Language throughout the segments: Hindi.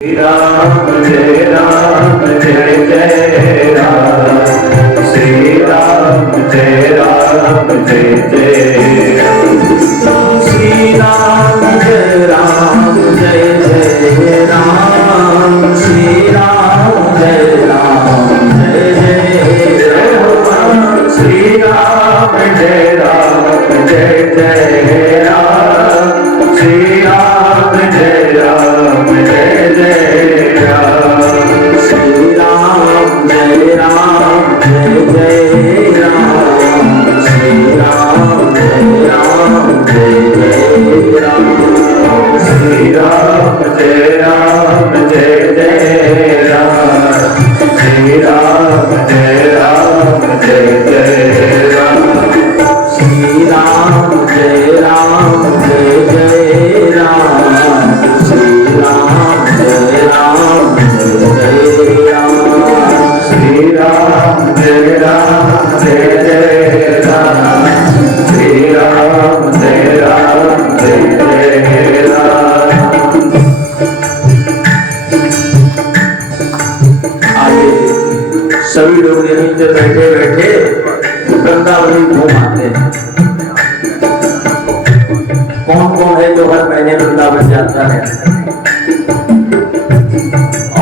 राम जय जय राम, श्री राम जय जय राम, श्री राम जय जय राम, श्री राम जय जय राम, श्री राम जय जय राम, श्री राम जय जय राम, श्री राम जय जय राम, श्री राम जय जय राम, श्री राम जय जय राम, श्री राम जय जय राम, श्री राम जय जय राम, श्री राम जय जय राम, श्री राम जय जय राम, श्री राम जय जय राम। आगे सभी लोग यहीं से बैठे बैठे वृंदावन घूम आते हैं। कौन कौन है जो हर महीने वृंदावन जाता है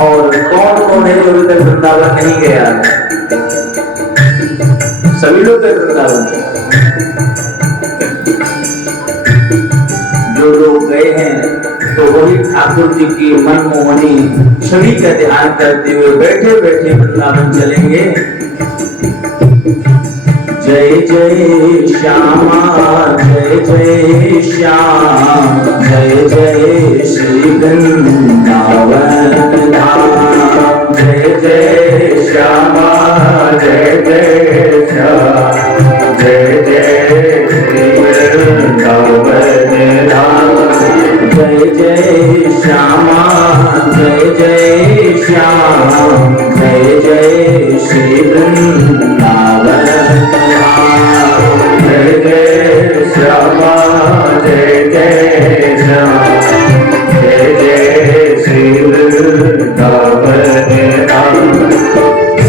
और कौन कौन है जो अभी तक वृंदावन नहीं गया है? सभी लोग गए वृंदावन। जो लोग गए हैं तो वही ठाकुर जी की मनमोहनी छवि का ध्यान करते हुए बैठे बैठे वृंदावन चलेंगे। जय जय श्यामा जय श्याम, जय जय श्री वृंदावन धाम, जय जय श्यामा जय श्याम, जय जय श्री वृंदावन धाम, जय जय श्यामा जय श्याम, जय जय श्री वृंदावन, जय जय श्यामा जय श्याम, जय जय श्री वृंदावन धाम।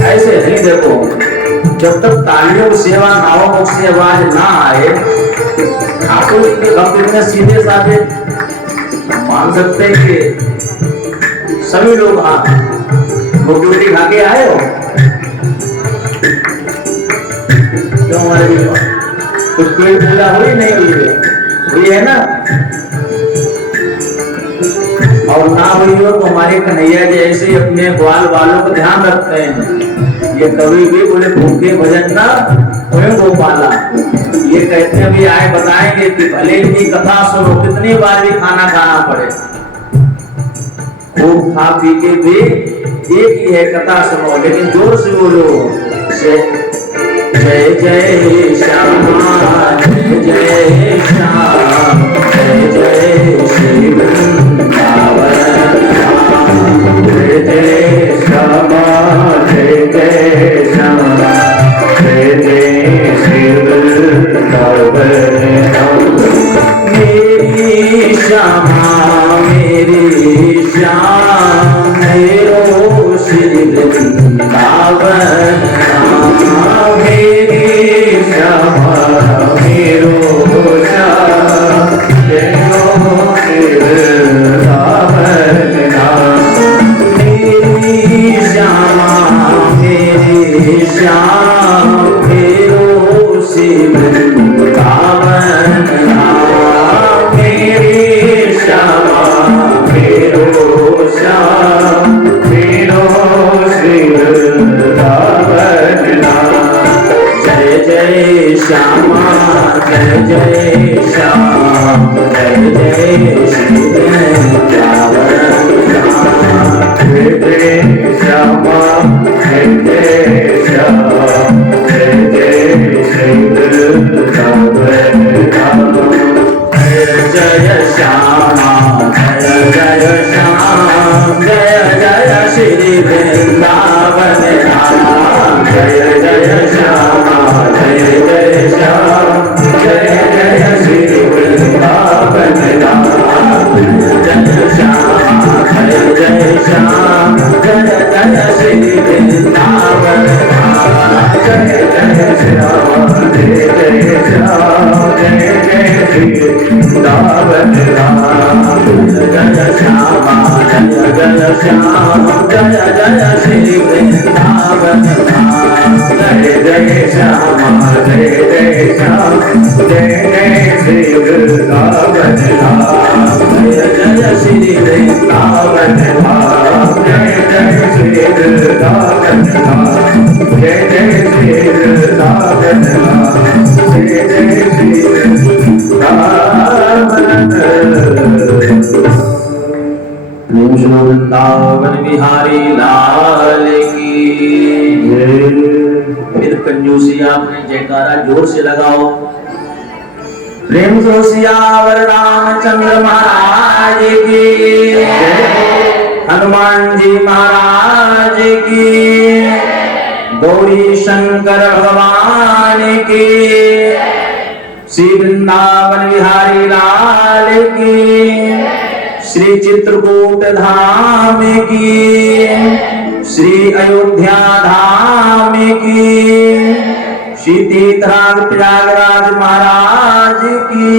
ऐसे नहीं देखो, जब तक तालियों सेवा नावों से आवाज ना आए, ठाकुर जी के भक्त इतने सीधे साधे मान सकते हैं कि सभी लोग रोटी वोटी खा के आए हो क्यों? हमारे कुछ पेट पूजा हुई नहीं हुई है ना? और ना हुई हो तो हमारे कन्हैया जी ऐसे अपने ग्वाल वालों को ध्यान रखते हैं। ये कभी भी बोले भूखे भजन ना स्वयं गोपाला, ये कहते हैं भी आए बताएंगे कि भले इनकी कथा सुनो, कितनी बार भी खाना खाना पड़े, खूब खा पी के भी एक ही है कथा सुनो, लेकिन जोर से बोलो जय जय श्यामा जय श्याम, जय जय श्री वृंदावन धाम, जय जय श्यामा जय श्याम, जय जय श्री वृंदावन धाम। मेरी श्यामा मेरी श्याम, मेरो श्री वृंदावन धाम, मेरी श्यामा मेरो श्याम, मेरो श्री वृंदावन धाम, मेरी श्यामा मेरी श्याम, मेरो श्री वृंदावन धाम, मेरी श्यामा मेरो श्याम, मेरो श्री श्याम जय जय श्री वृंदावन धाम जय जय श्याम जय जय श्याम जय जय श्री वृंदावन धाम जय श्यामा जय जय श्याम जय जय श्री वृंदावन धाम जय जय श्यामा जय जय श्याम जय जय श्री वृंदावन धाम जय जय श्री वृंदावन धाम जय जय श्री वृंदावन धाम जय जय श्री वृंदावन धाम जय जय श्री वृंदावन प्रेम सुनो वृंदावन बिहारी लाल की जय। फिर कंजूसी आपने जयकारा जोर से लगाओ। प्रेम से सियावर रामचंद्र महाराज की हनुमान जी महाराज की गौरी शंकर भगवान की श्री वृंदावन बिहारी लाल की श्री चित्रकूट धाम की श्री अयोध्या धाम की श्री तीर्थराज प्रयागराज महाराज की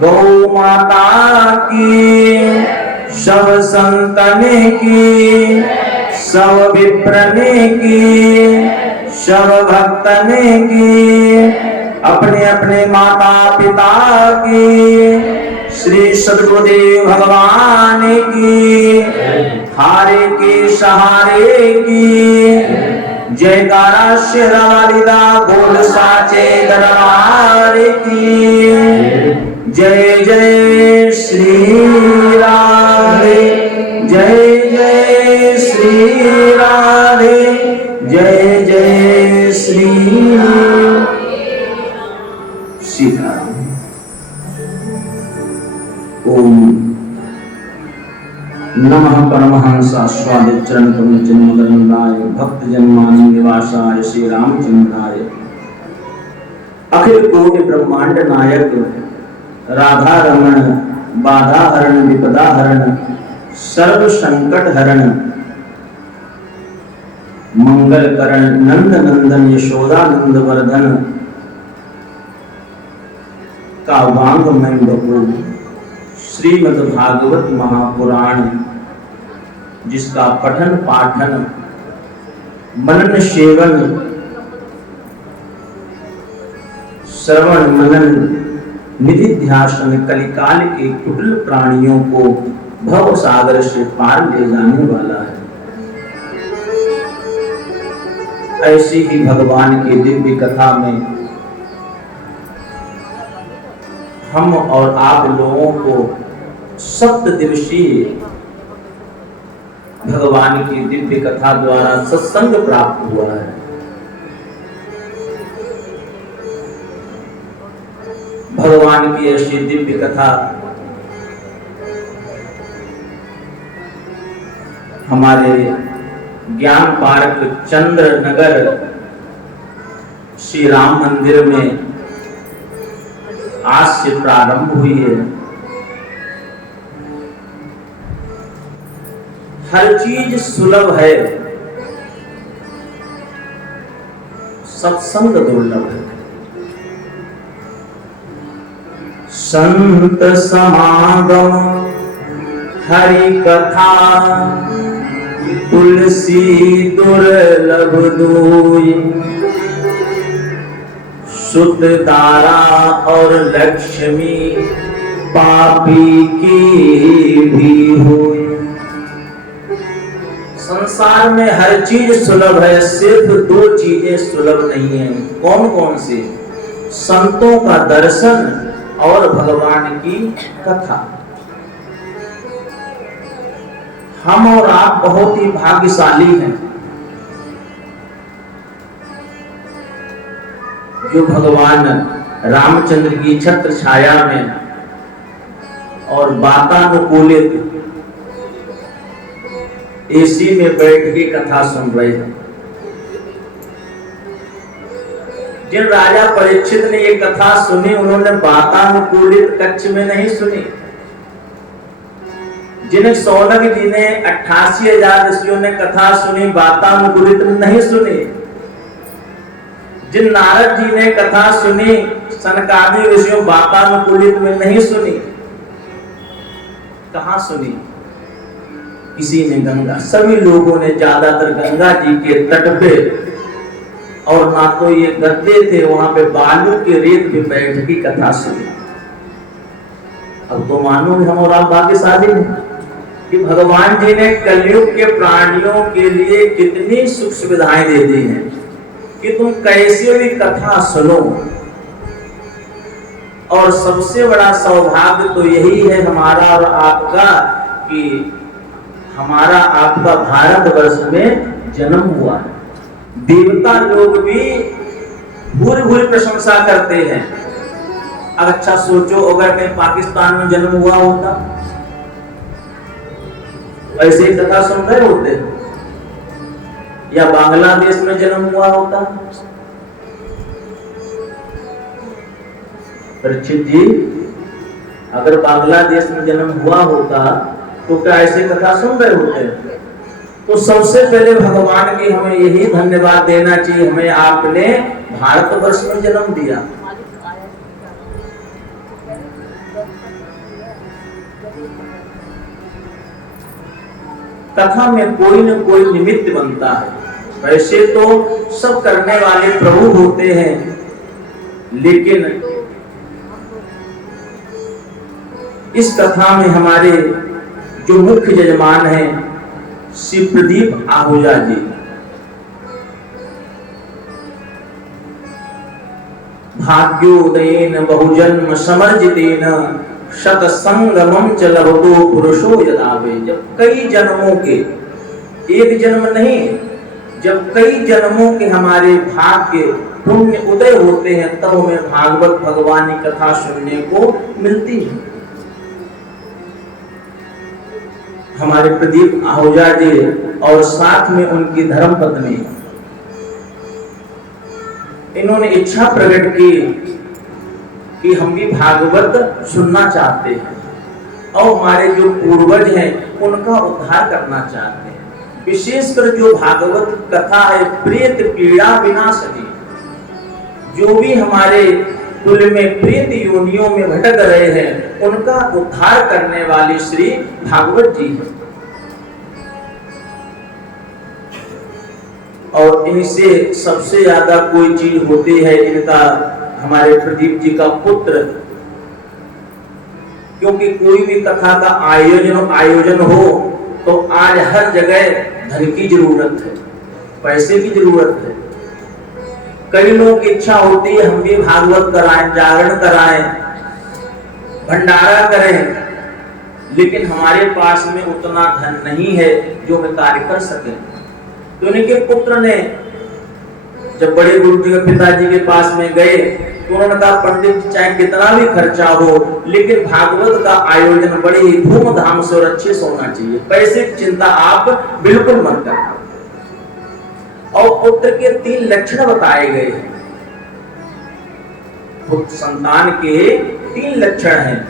गौ माता की सब संतन की सब विप्रन की सब भक्तन की अपने अपने माता पिता की श्री सद्गुरुदेव भगवान की हारे के सहारे की जयकारा शेरावालिदा गोल साचे दरबार की जय जय श्री राधे जय जय श्री राधे जय जय श्री सीताराम। ओम नमः परमहंसा स्वादित चरण कमल चिन्मय भक्त जन्मानि निवासाय श्री रामचंद्राय अखिल कोटि ब्रह्मांड नायक राधा रमण बाधा हरण विपदा हरण सर्व संकट हरण मंगल करण नंद नंदन यशोदा नंद वर्धन का वांग में बपू श्रीमद् भागवत महापुराण जिसका पठन पाठन मनन सेवन श्रवण मनन निधि ध्यासन कलिकाल के कुटिल प्राणियों को भव सागर से पार ले जाने वाला है। ऐसी ही भगवान की दिव्य कथा में हम और आप लोगों को 7 दिवसीय भगवान की दिव्य कथा द्वारा सत्संग प्राप्त हुआ है। भगवान की ऐसी दिव्य कथा हमारे ज्ञान पार्क चंद्र नगर श्री राम मंदिर में आज से प्रारंभ हुई है। हर चीज सुलभ है, सत्संग दुर्लभ है। संत समागम हरि कथा तुलसी दुर्लभ दुई सुत तारा और लक्ष्मी पापी की भी हुई। संसार में हर चीज सुलभ है, सिर्फ 2 चीजें सुलभ नहीं है। कौन कौन सी? संतों का दर्शन और भगवान की कथा। हम और आप बहुत ही भाग्यशाली हैं जो भगवान रामचंद्र की छत्र छाया में और वातानुकूलित एसी में बैठ के कथा सुन रहे हैं। जिन राजा परीक्षित ने ये कथा सुनी, उन्होंने वातानुकूलित कक्ष में नहीं सुनी। जिन्हें सौनक जी ने 88,000 ऋषियों ने कथा सुनी, वातानुकूलित नहीं सुनी। जिन नारद जी ने कथा सुनी, सनकादि ऋषियों वातानुकूलित में नहीं सुनी। कहां सुनी? किसी ने गंगा, सभी लोगों ने ज्यादातर गंगा जी के तट पे, और ना तो ये गद्दे थे, वहां पे बालू के रेत पे बैठ की कथा सुनी। अब तो मानो हम और आप भाग्यशाली हैं कि भगवान जी ने कलयुग के प्राणियों के लिए कितनी सुख सुविधाएं दे दी हैं कि तुम कैसे भी कथा सुनो। और सबसे बड़ा सौभाग्य तो यही है हमारा और आपका कि हमारा आपका भारतवर्ष में जन्म हुआ है। देवता लोग भी भूरी भूरी प्रशंसा करते हैं। अब अच्छा सोचो, अगर कहीं पाकिस्तान में जन्म हुआ होता, ऐसे ही कथा सुन रहे होते, या बांग्लादेश में जन्म हुआ होता। परीक्षित जी, अगर बांग्लादेश में जन्म हुआ होता तो क्या ऐसे कथा सुन रहे होते? तो सबसे पहले भगवान की हमें यही धन्यवाद देना चाहिए, हमें आपने भारतवर्ष में जन्म दिया। कथा में कोई न कोई निमित्त बनता है। वैसे तो सब करने वाले प्रभु होते हैं, लेकिन इस कथा में हमारे जो मुख्य यजमान हैं श्री प्रदीप आहूजा जी, भाग्योदयेन बहुजन्म समर्जितेन शतसंगमं च लभतो पुरुषो यदावे। जब कई जन्मों के, एक जन्म नहीं, जब कई जन्मों के हमारे भाग्य पुण्य उदय होते हैं, तब हमें भागवत भगवान की कथा सुनने को मिलती है। हमारे प्रदीप आहूजा जी और साथ में उनकी धर्म पत्नी, इन्होंने इच्छा प्रकट की कि हम भी भागवत सुनना चाहते हैं और हमारे जो पूर्वज हैं उनका उद्धार करना चाहते हैं। विशेषकर जो भागवत कथा है प्रेत पीड़ा विनाशनी, जो भी हमारे कुल में प्रेत योनियों में भटक रहे हैं उनका उद्धार करने वाली श्री भागवत जी हैं। और इनसे सबसे ज्यादा कोई चीज होती है इनका, हमारे प्रदीप जी का पुत्र, क्योंकि कोई भी कथा का आयोजन हो तो आज हर जगह धन की जरूरत है, पैसे की जरूरत है। कई लोगों की इच्छा होती है हम भी भागवत कराएं, जागरण कराएं, भंडारा करें, लेकिन हमारे पास में उतना धन नहीं है जो हम कार्य कर सके। तो उनके पुत्र ने जब बड़े गुरु जी के पिताजी के पास में गए तो उन्होंने कहा पंडित जी चाहे कितना भी खर्चा हो, लेकिन भागवत का आयोजन बड़े ही धूमधाम से और अच्छे से होना चाहिए, पैसे की चिंता आप बिल्कुल मत करना। और पुत्र के 3 लक्षण बताए गए हैं। पुत्र संतान के 3 लक्षण हैं।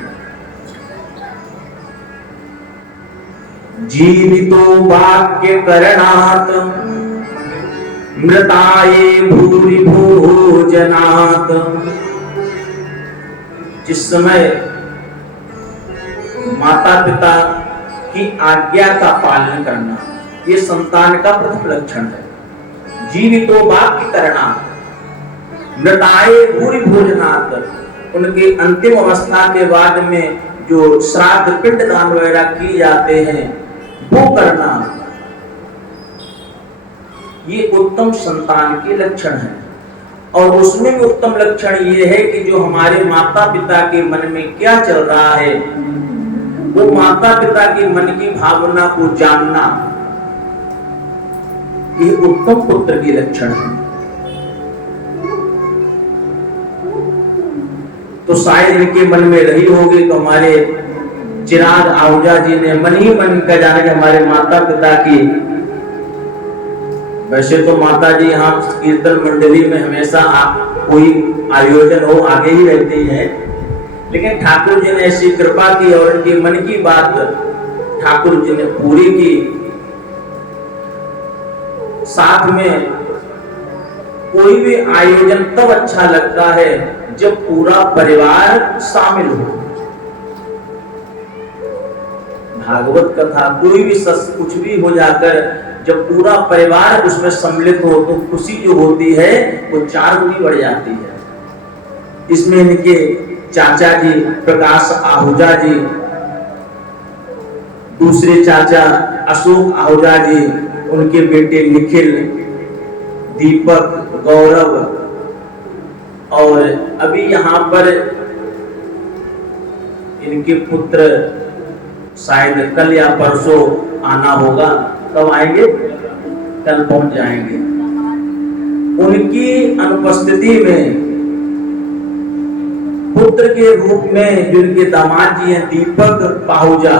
जीवितो वाक्य करणात् मृताये भूरि भोजनात्। जिस समय माता पिता की आज्ञा का पालन करना, ये संतान का प्रथम लक्षण है। जीवितो वाक्य करणात् मृताये भूरि भोजनात्, उनके अंतिम अवस्था के बाद में जो श्राद्ध पिंडदान वगैरह किए जाते हैं वो करना, ये उत्तम संतान के लक्षण है। और उसमें भी उत्तम लक्षण ये है कि जो हमारे माता पिता के मन में क्या चल रहा है वो माता पिता के मन की भावना को जानना, ये उत्तम पुत्र के लक्षण है। तो शायद इनके मन में रही होगी, तो हमारे चिराग आहूजा जी ने मन ही मन का जाना कि हमारे माता पिता की, वैसे तो माता जी यहाँ कीर्तन मंडली में हमेशा कोई आयोजन हो आगे ही रहती है, लेकिन ठाकुर जी ने ऐसी कृपा की और उनकी मन की बात ठाकुर जी ने पूरी की। साथ में कोई भी आयोजन तब अच्छा लगता है जब पूरा परिवार शामिल हो। भागवत कथा कोई भी कुछ भी हो जाकर जब पूरा परिवार उसमें सम्मिलित हो तो खुशी जो होती है वो 4 गुनी बढ़ जाती है। इसमें इनके चाचा जी प्रकाश आहूजा जी, दूसरे चाचा अशोक आहूजा जी, उनके बेटे निखिल, दीपक, गौरव, और अभी यहाँ पर इनके पुत्र शायद कल या परसों आना होगा। कब आएंगे? कल पहुंच जाएंगे। उनकी अनुपस्थिति में पुत्र के रूप में जो इनके दामाद जी हैं दीपक पाहूजा,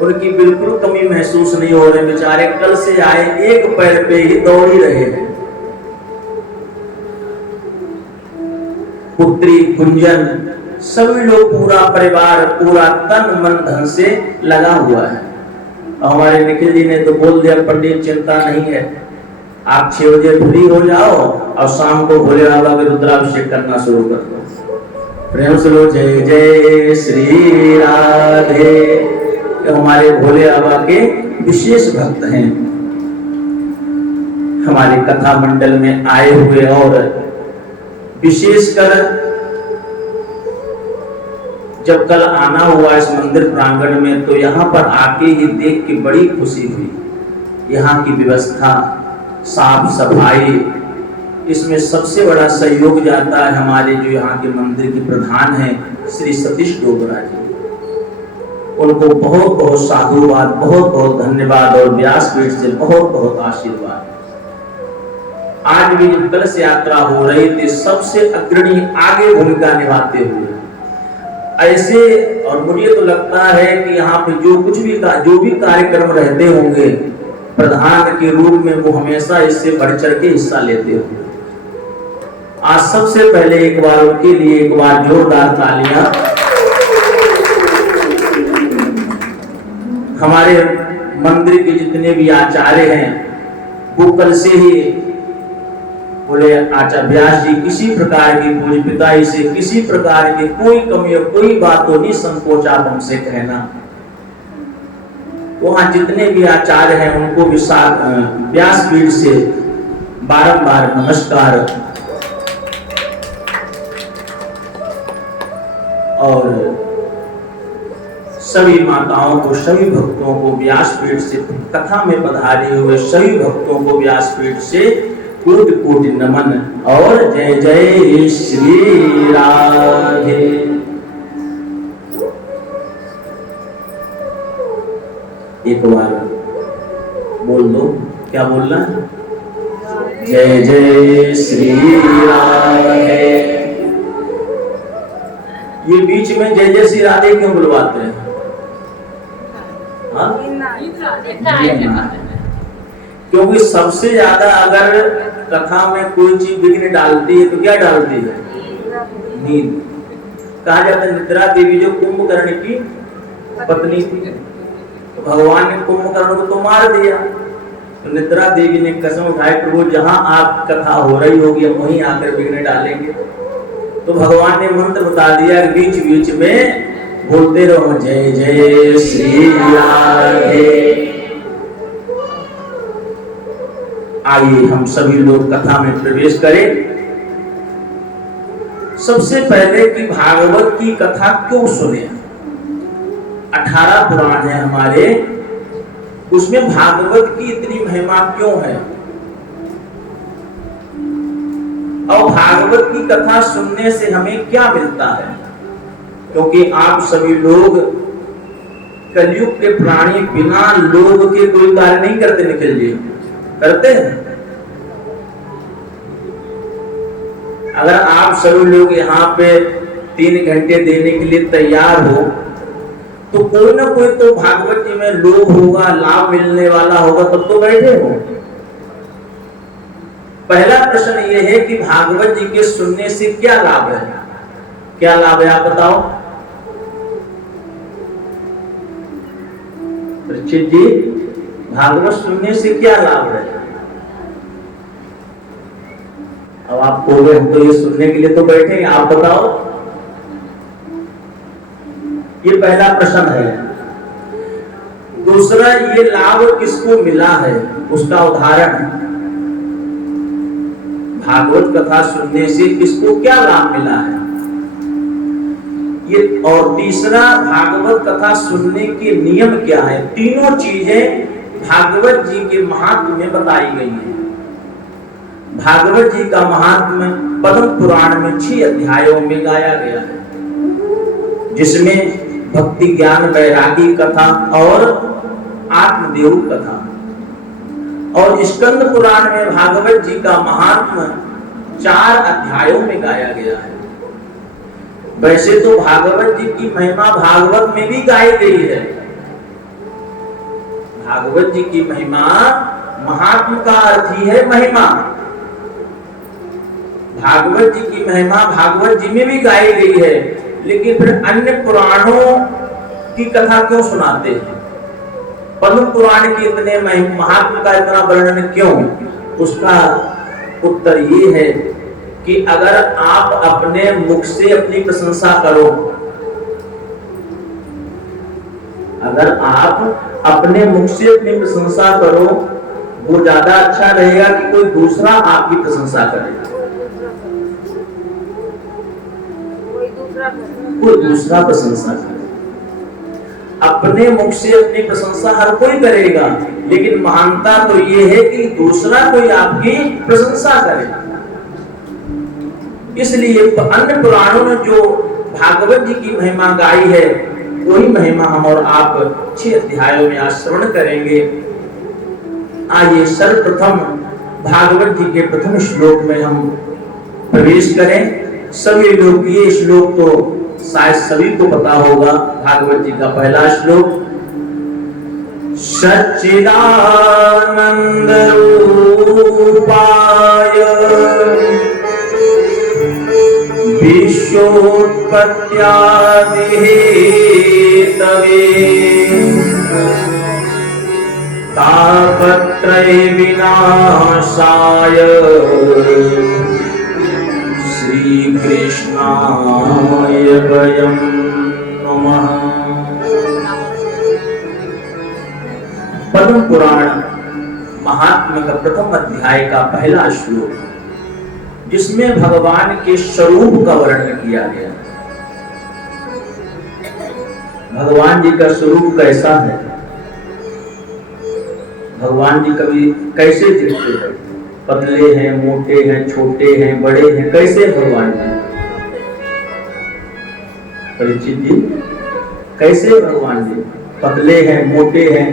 उनकी बिल्कुल कमी महसूस नहीं हो रही। बेचारे कल से आए, एक पैर पे ही दौड़ ही रहे हैं। पुत्री कुंजन, सभी लोग, पूरा परिवार पूरा तन मन धन से लगा हुआ है। हमारे निखिल जी ने तो बोल दिया, पंडित चिंता नहीं है, आप 6 बजे फ्री हो जाओ और शाम को भोले बाबा के रुद्राभिषेक करना शुरू कर दो। प्रेम से लो जय जय श्री राधे। हमारे भोले बाबा के विशेष भक्त हैं, हमारे कथा मंडल में आए हुए। और विशेषकर जब कल आना हुआ इस मंदिर प्रांगण में तो यहाँ पर आके ही देख के बड़ी खुशी हुई। यहाँ की व्यवस्था, साफ सफाई, इसमें सबसे बड़ा सहयोग जाता है हमारे जो यहाँ के मंदिर के प्रधान हैं श्री सतीश डोगरा जी। उनको बहुत बहुत साधुवाद, बहुत बहुत धन्यवाद और व्यासपीठ से बहुत बहुत आशीर्वाद। आज भी जब कलश यात्रा हो रही थी, सबसे अग्रणी आगे भूमिका निभाते हुए ऐसे, और मुझे तो लगता है कि यहाँ पे जो भी कार्यक्रम रहते होंगे प्रधान के रूप में वो हमेशा इससे बढ़ चढ़ के हिस्सा लेते होंगे। आज सबसे पहले एक बार उनके लिए एक बार जोरदार तालियां। हमारे मंदिर के जितने भी आचार्य हैं वो कल से ही बोले, आचार्य व्यास जी किसी प्रकार की पूज्य पिताई से किसी प्रकार की कोई कमी और कोई बात हो नहीं संकोच आप हमसे कहना। वहां जितने भी आचार्य हैं उनको भी व्यासपीठ से बारंबार नमस्कार। और सभी माताओं को, सभी भक्तों को व्यासपीठ से, कथा में पधारे हुए सभी भक्तों को व्यासपीठ से कोटि कोटि नमन और जय जय श्री राधे। एक बार बोल दो, क्या बोलना है? जय जय श्री राधे। ये बीच में जय जय श्री राधे क्यों बुलवाते हैं? क्योंकि सबसे ज्यादा अगर कथा में कोई चीज विघ्न डालती है तो क्या डालती है? नींद। कहा जाता है निद्रा देवी जो कुंभकर्ण की पत्नी थी, तो भगवान ने कुंभकर्ण को तो मार दिया, तो निद्रा देवी ने कसम उठाई, प्रभु जहां आप कथा हो रही होगी हम वहीं आकर विघ्न डालेंगे। तो भगवान ने मंत्र बता दिया, बीच बीच में बोलते रहो जय जय श्री राधे। आइए हम सभी लोग कथा में प्रवेश करें। सबसे पहले कि भागवत की कथा क्यों सुने? 18 पुराण है हमारे, उसमें भागवत की इतनी महिमा क्यों है? और भागवत की कथा सुनने से हमें क्या मिलता है? क्योंकि आप सभी लोग कलयुग के प्राणी, बिना लोभ के कोई कार्य नहीं करते। निखिल जी करते हैं? अगर आप सभी लोग यहाँ पे 3 घंटे देने के लिए तैयार हो तो कोई ना कोई तो भागवत जी में लोभ होगा, लाभ मिलने वाला होगा, तब तो बैठे हो। पहला प्रश्न ये है कि भागवत जी के सुनने से क्या लाभ है? क्या लाभ है आप बताओ? परीक्षित जी, भागवत सुनने से क्या लाभ है? अब आप बोले हम तो ये सुनने के लिए तो बैठे हैं, आप बताओ। ये पहला प्रश्न है। दूसरा, ये लाभ किसको मिला है उसका उदाहरण। भागवत कथा सुनने से किसको क्या लाभ मिला है ये। और तीसरा, भागवत कथा सुनने के नियम क्या है। तीनों चीजें भागवत जी के महात्म्य में बताई गई है। भागवत जी का महात्म्य पद्म पुराण में 6 अध्यायों में गाया गया है, जिसमें भक्ति ज्ञान वैरागी कथा और आत्मदेव कथा, और स्कंद पुराण में भागवत जी का महात्म्य 4 अध्यायों में गाया गया है। वैसे तो भागवत जी की महिमा भागवत में भी गाई गई है। भागवत जी की महिमा, महात्म का अर्थ ही है महिमा। भागवत जी की महिमा भागवत जी में भी गाई गई है, लेकिन फिर अन्य पुराणों की कथा क्यों सुनाते हैं? पद्म पुराण के इतने महात्म का इतना वर्णन क्यों? उसका उत्तर ये है कि अगर आप अपने मुख से अपनी प्रशंसा करो, अगर आप अपने मुख से अपनी प्रशंसा करो, वो ज्यादा अच्छा रहेगा कि कोई दूसरा आपकी प्रशंसा करे। कोई दूसरा प्रशंसा करे। अपने मुख से अपनी प्रशंसा हर कोई करेगा, लेकिन महानता तो ये है कि दूसरा कोई आपकी प्रशंसा करे। इसलिए अन्य पुराणों में जो भागवत जी की महिमा गाई है, वही महिमा हम और आप 6 अध्यायों में आज श्रवण करेंगे। आइए सर्वप्रथम भागवत जी के प्रथम श्लोक में हम प्रवेश करें। सभी लोग ये श्लोक तो शायद सभी को पता होगा। भागवत जी का पहला श्लोक, सच्चिदानंद रूपाय विश्वोत्पत्त्यादि हेतवे तापत्रय विनाशाय श्री कृष्णाय वयं नमः। पद्म पुराण महात्म्य का प्रथम अध्याय का पहला श्लोक, जिसमें भगवान के स्वरूप का वर्णन किया गया। भगवान जी का स्वरूप कैसा है? भगवान जी कभी कैसे दिखते हैं? पतले हैं, मोटे हैं, छोटे हैं, बड़े हैं, कैसे भगवान जी? परीक्षित जी, कैसे भगवान जी? पतले हैं, मोटे हैं,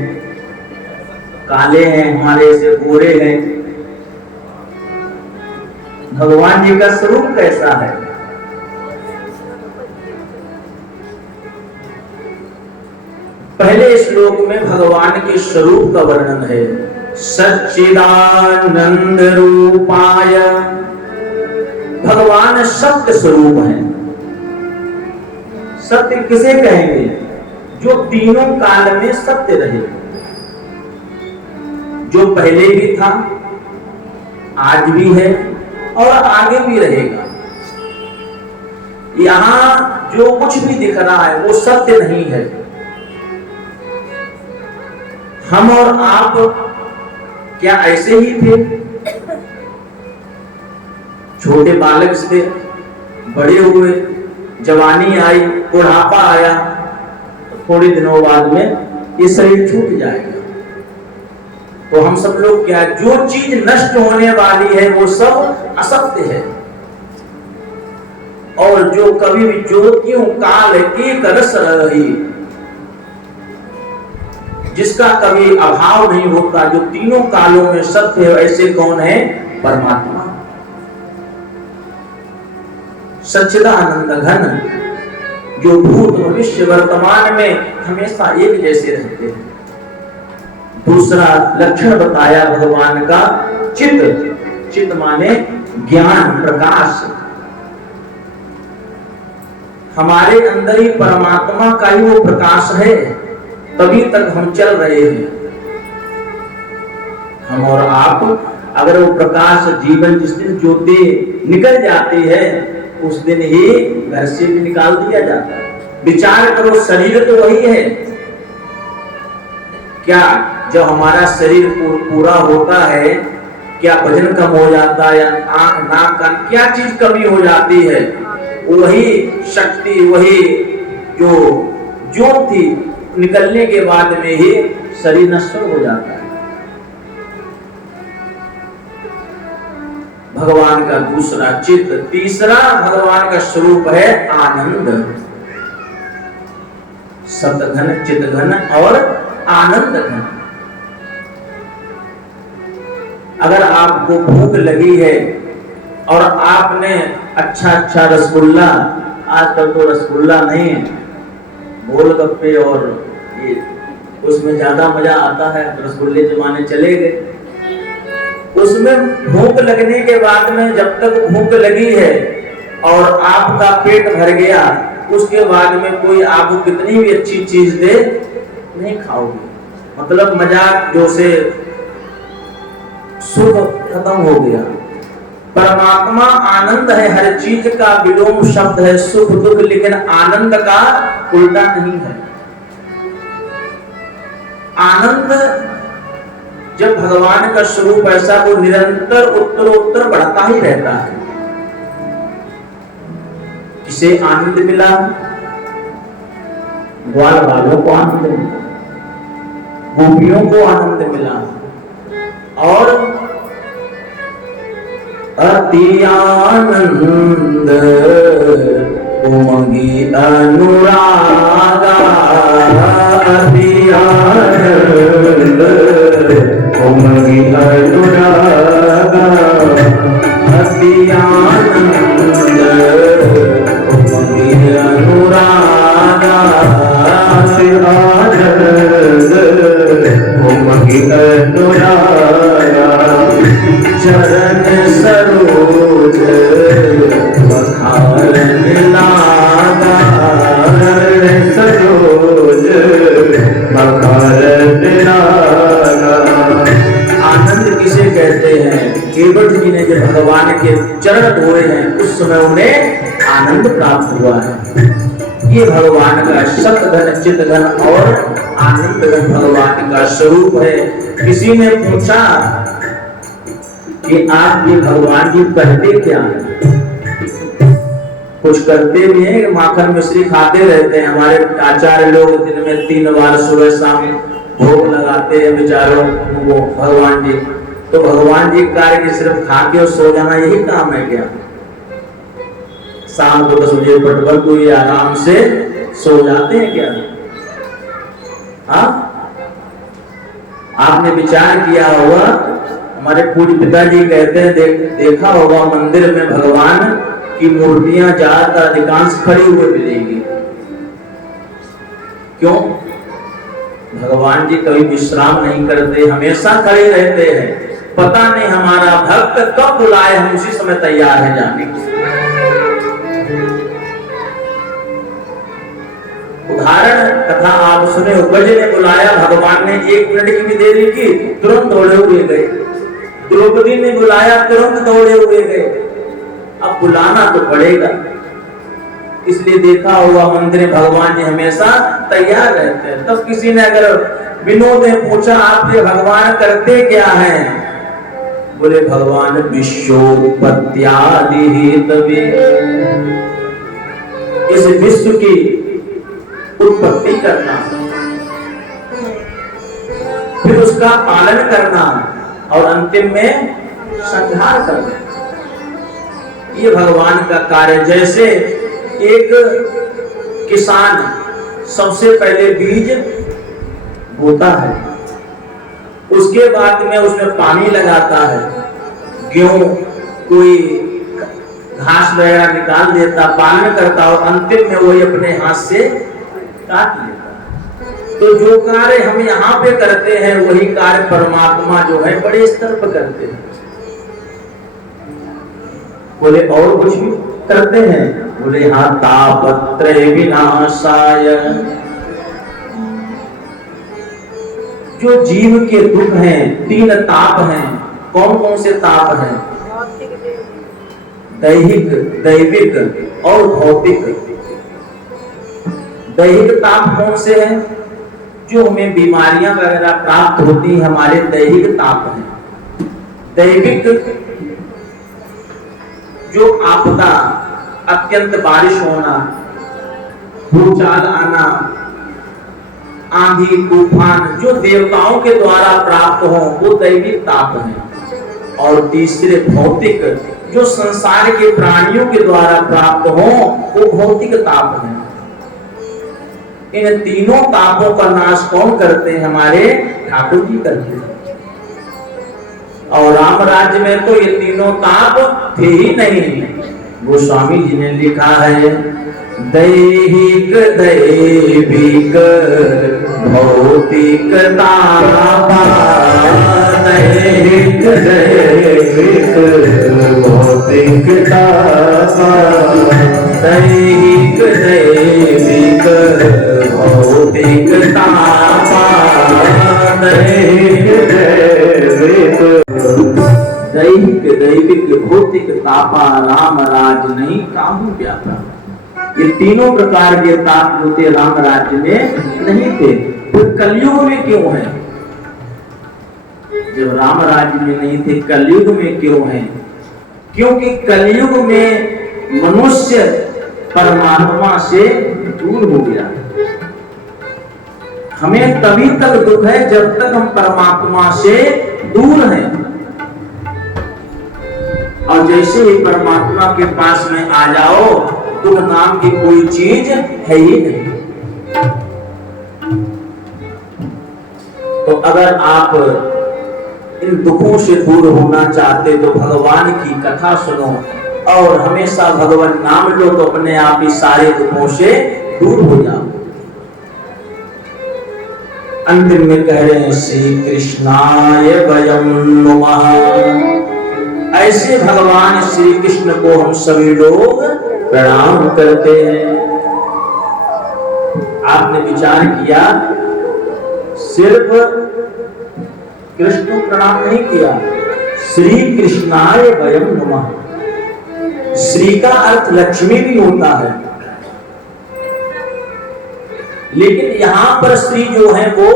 काले हैं, हमारे से गोरे हैं। भगवान जी का स्वरूप कैसा है? पहले श्लोक में भगवान के स्वरूप का वर्णन है। सच्चिदानंद रूपाय, भगवान सत्य स्वरूप है। सत्य किसे कहेंगे? जो तीनों काल में सत्य रहे, जो पहले भी था, आज भी है और आगे भी रहेगा। यहां जो कुछ भी दिख रहा है वो सत्य नहीं है। हम और आप क्या ऐसे ही थे? छोटे बालक से बड़े हुए, जवानी आई, बुढ़ापा आया, तो थोड़े दिनों बाद में ये शरीर छूट जाएगा। तो हम सब लोग क्या, जो चीज नष्ट होने वाली है वो सब असत्य है, और जो कभी भी ज्योतियों काल एक रस रही, जिसका कभी अभाव नहीं होता, जो तीनों कालों में सत्य है, ऐसे कौन है? परमात्मा। सच्चिदानंद घन, जो भूत भविष्य वर्तमान में हमेशा एक जैसे रहते हैं। दूसरा लक्षण बताया भगवान का, चित। चित माने ज्ञान, प्रकाश। हमारे अंदर ही परमात्मा का ही वो प्रकाश है। तभी तक हम चल रहे हैं। हम और आप, अगर वो प्रकाश जीवन जिस दिन ज्योति निकल जाती है उस दिन ही घर से भी निकाल दिया जाता है। विचार करो, शरीर तो वही है क्या? जब हमारा शरीर पूरा होता है, क्या वजन कम हो जाता है या आंख नाक कान क्या चीज कमी हो जाती है? वही शक्ति, वही जो थी निकलने के बाद में ही शरीर नष्ट हो जाता है। भगवान का दूसरा चित्त, तीसरा भगवान का स्वरूप है आनंद। सतघन, चितघन और आनंद घन। अगर आपको भूख लगी है और आपने अच्छा रसगुल्ला, आजकल तो रसगुल्ला नहीं है, गोलगप्पे और ये उसमें ज्यादा मजा आता है, रसगुल्ले जमाने चले गए। उसमें भूख लगने के बाद में जब तक भूख लगी है और आपका पेट भर गया, उसके बाद में कोई आपको कितनी भी अच्छी चीज दे नहीं खाओगे। मतलब मजाक जो से सुख खत्म हो गया। परमात्मा आनंद है, हर चीज का विलोम शब्द है सुख दुख, लेकिन आनंद का उल्टा नहीं है। आनंद जब भगवान का स्वरूप ऐसा वो निरंतर उत्तरोत्तर बढ़ता ही रहता है। किसे आनंद मिला? ग्वाल वालों को आनंद मिला, गोपियों को आनंद मिला, और अति आनंद उमंगी अनुरागा, अति आनंद उमंगी अनुरागा, अति आनंद उमंगी अनुरागा, अति आनंद उमंगी अनुरागा, चरण सरोज बखारन लागा, चरण सरोज बखारन लागा। आनंद किसे कहते हैं? केवट जी ने जब भगवान के चरण धोए हैं उस समय उन्हें आनंद प्राप्त हुआ है। ये भगवान का सतघन, चितघन और आनंद घन भगवान का स्वरूप है। किसी ने पूछा कि आप ये भगवान जी करते क्या है? कुछ करते भी हैं, माखन मिश्री खाते रहते हैं। हमारे आचार्य लोग दिन में 3 बार सुबह शाम भोग लगाते हैं बेचारों वो भगवान जी। तो भगवान जी कार्य की सिर्फ खा के और सो जाना यही काम है क्या? शाम को 10 बजे पटबल को ये आराम से सो जाते हैं क्या? हाँ, आपने विचार किया होगा, हमारे पूज्य पिताजी कहते हैं देखा होगा मंदिर में भगवान की मूर्तियां ज्यादातर अधिकांश खड़ी हुए मिलेंगी। क्यों? भगवान जी कभी विश्राम नहीं करते, हमेशा खड़े रहते हैं। पता नहीं हमारा भक्त कब बुलाए, हम उसी समय तैयार है जाने के। उदाहरण कथा आप सुने, गज ने बुलाया, भगवान ने 1 मिनट की भी देरी की, तुरंत दौड़े हुए गए। द्रौपदी ने बुलाया, तुरंत दौड़े हुए गए। अब बुलाना तो पड़ेगा, इसलिए देखा हुआ मंदिर भगवान जी हमेशा तैयार रहते हैं। तब किसी ने अगर विनोद ने पूछा आप ये भगवान करते क्या हैं? बोले भगवान विश्वोत्पत्त्यादि हेतवे, इस विश्व की उत्पत्ति करना, फिर उसका पालन करना और अंतिम में संहार करना, ये भगवान का कार्य। जैसे एक किसान सबसे पहले बीज बोता है, उसके बाद में उसमें पानी लगाता है, गेहूं कोई घास वगैरह निकाल देता, पालन करता और अंतिम में वही अपने हाथ से काट लेता। तो जो कार्य हम यहाँ पे करते हैं वही कार्य परमात्मा जो है बड़े स्तर पर करते हैं। बोले और कुछ भी करते हैं? बोले हाँ, तापत्रय विनाशाय जो जीव के दुख हैं, 3 ताप हैं। कौन कौन से ताप हैं? दैहिक, दैविक और भौतिक। दैहिक ताप कौन से हैं? जो हमें बीमारियां वगैरह प्राप्त होती, हमारे दैहिक ताप हैं। दैविक, जो आपदा, अत्यंत बारिश होना, भूचाल आना, आंधी तूफान, जो देवताओं के द्वारा प्राप्त हो, वो दैविक ताप हैं। और तीसरे भौतिक, जो संसार के प्राणियों के द्वारा प्राप्त हो, वो भौतिक ताप हैं। इन तीनों तापों का नाश कौन करते हैं? हमारे ठाकुर जी करते हैं। और राम राज्य में तो ये तीनों ताप थे ही नहीं। गोस्वामी जी ने लिखा है, दैहिक, दैविक, भौतिक तापा, दैहिक, दैविक, भौतिक तापा, दैहिक, दैविक, भौतिक तापा, दैहिक, दैविक, दैहिक, दैविक, भौतिक तापा, राम राज नहीं काहू व्यापा। ये तीनों प्रकार के ताप होते राम राज्य में नहीं थे। फिर कलयुग में क्यों है? जब राम राज्य में नहीं थे, कलयुग में क्यों है? क्योंकि कलयुग में मनुष्य परमात्मा से दूर हो गया। हमें तभी तक दुख है जब तक हम परमात्मा से दूर हैं। और जैसे ही परमात्मा के पास में आ जाओ, दुख नाम की कोई चीज है ही नहीं। तो अगर आप इन दुखों से दूर होना चाहते तो भगवान की कथा सुनो और हमेशा भगवान नाम लो, तो अपने आप ही सारे दुखों से दूर हो जाओ। अंतिम में कह रहे हैं, श्री कृष्णाय वयं नमः। ऐसे भगवान श्री कृष्ण को हम सभी लोग प्रणाम करते हैं। आपने विचार किया, सिर्फ कृष्ण को प्रणाम नहीं किया, श्री कृष्णाय वयं नमः। श्री का अर्थ लक्ष्मी भी होता है, लेकिन यहां पर श्री जो है वो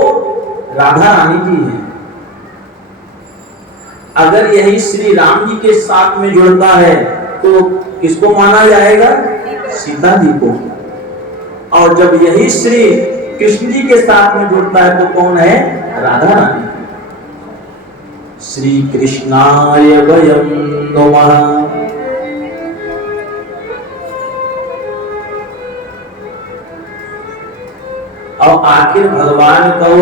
राधा रानी जी है। अगर यही श्री राम जी के साथ में जुड़ता है तो किसको माना जाएगा? सीता जी को। और जब यही श्री कृष्ण जी के साथ में जुड़ता है तो कौन है? राधा रानी। श्री कृष्णाय वयं नमः। और आखिर भगवान को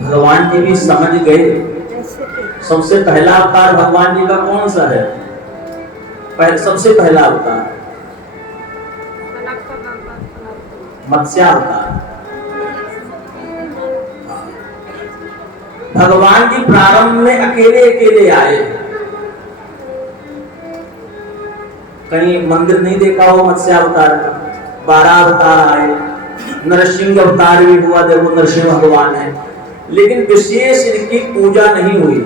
भगवान जी भी समझ गए। सबसे पहला अवतार भगवान जी का कौन सा है? सबसे पहला अवतार मत्स्यावतार। भगवान जी प्रारंभ में अकेले अकेले आए। कहीं मंदिर नहीं देखा हो मत्स्यावतार का। 12 अवतार आए, नरसिंह अवतार भी हुआ, देखो नरसिंह भगवान है, लेकिन विशेष इनकी पूजा नहीं हुई।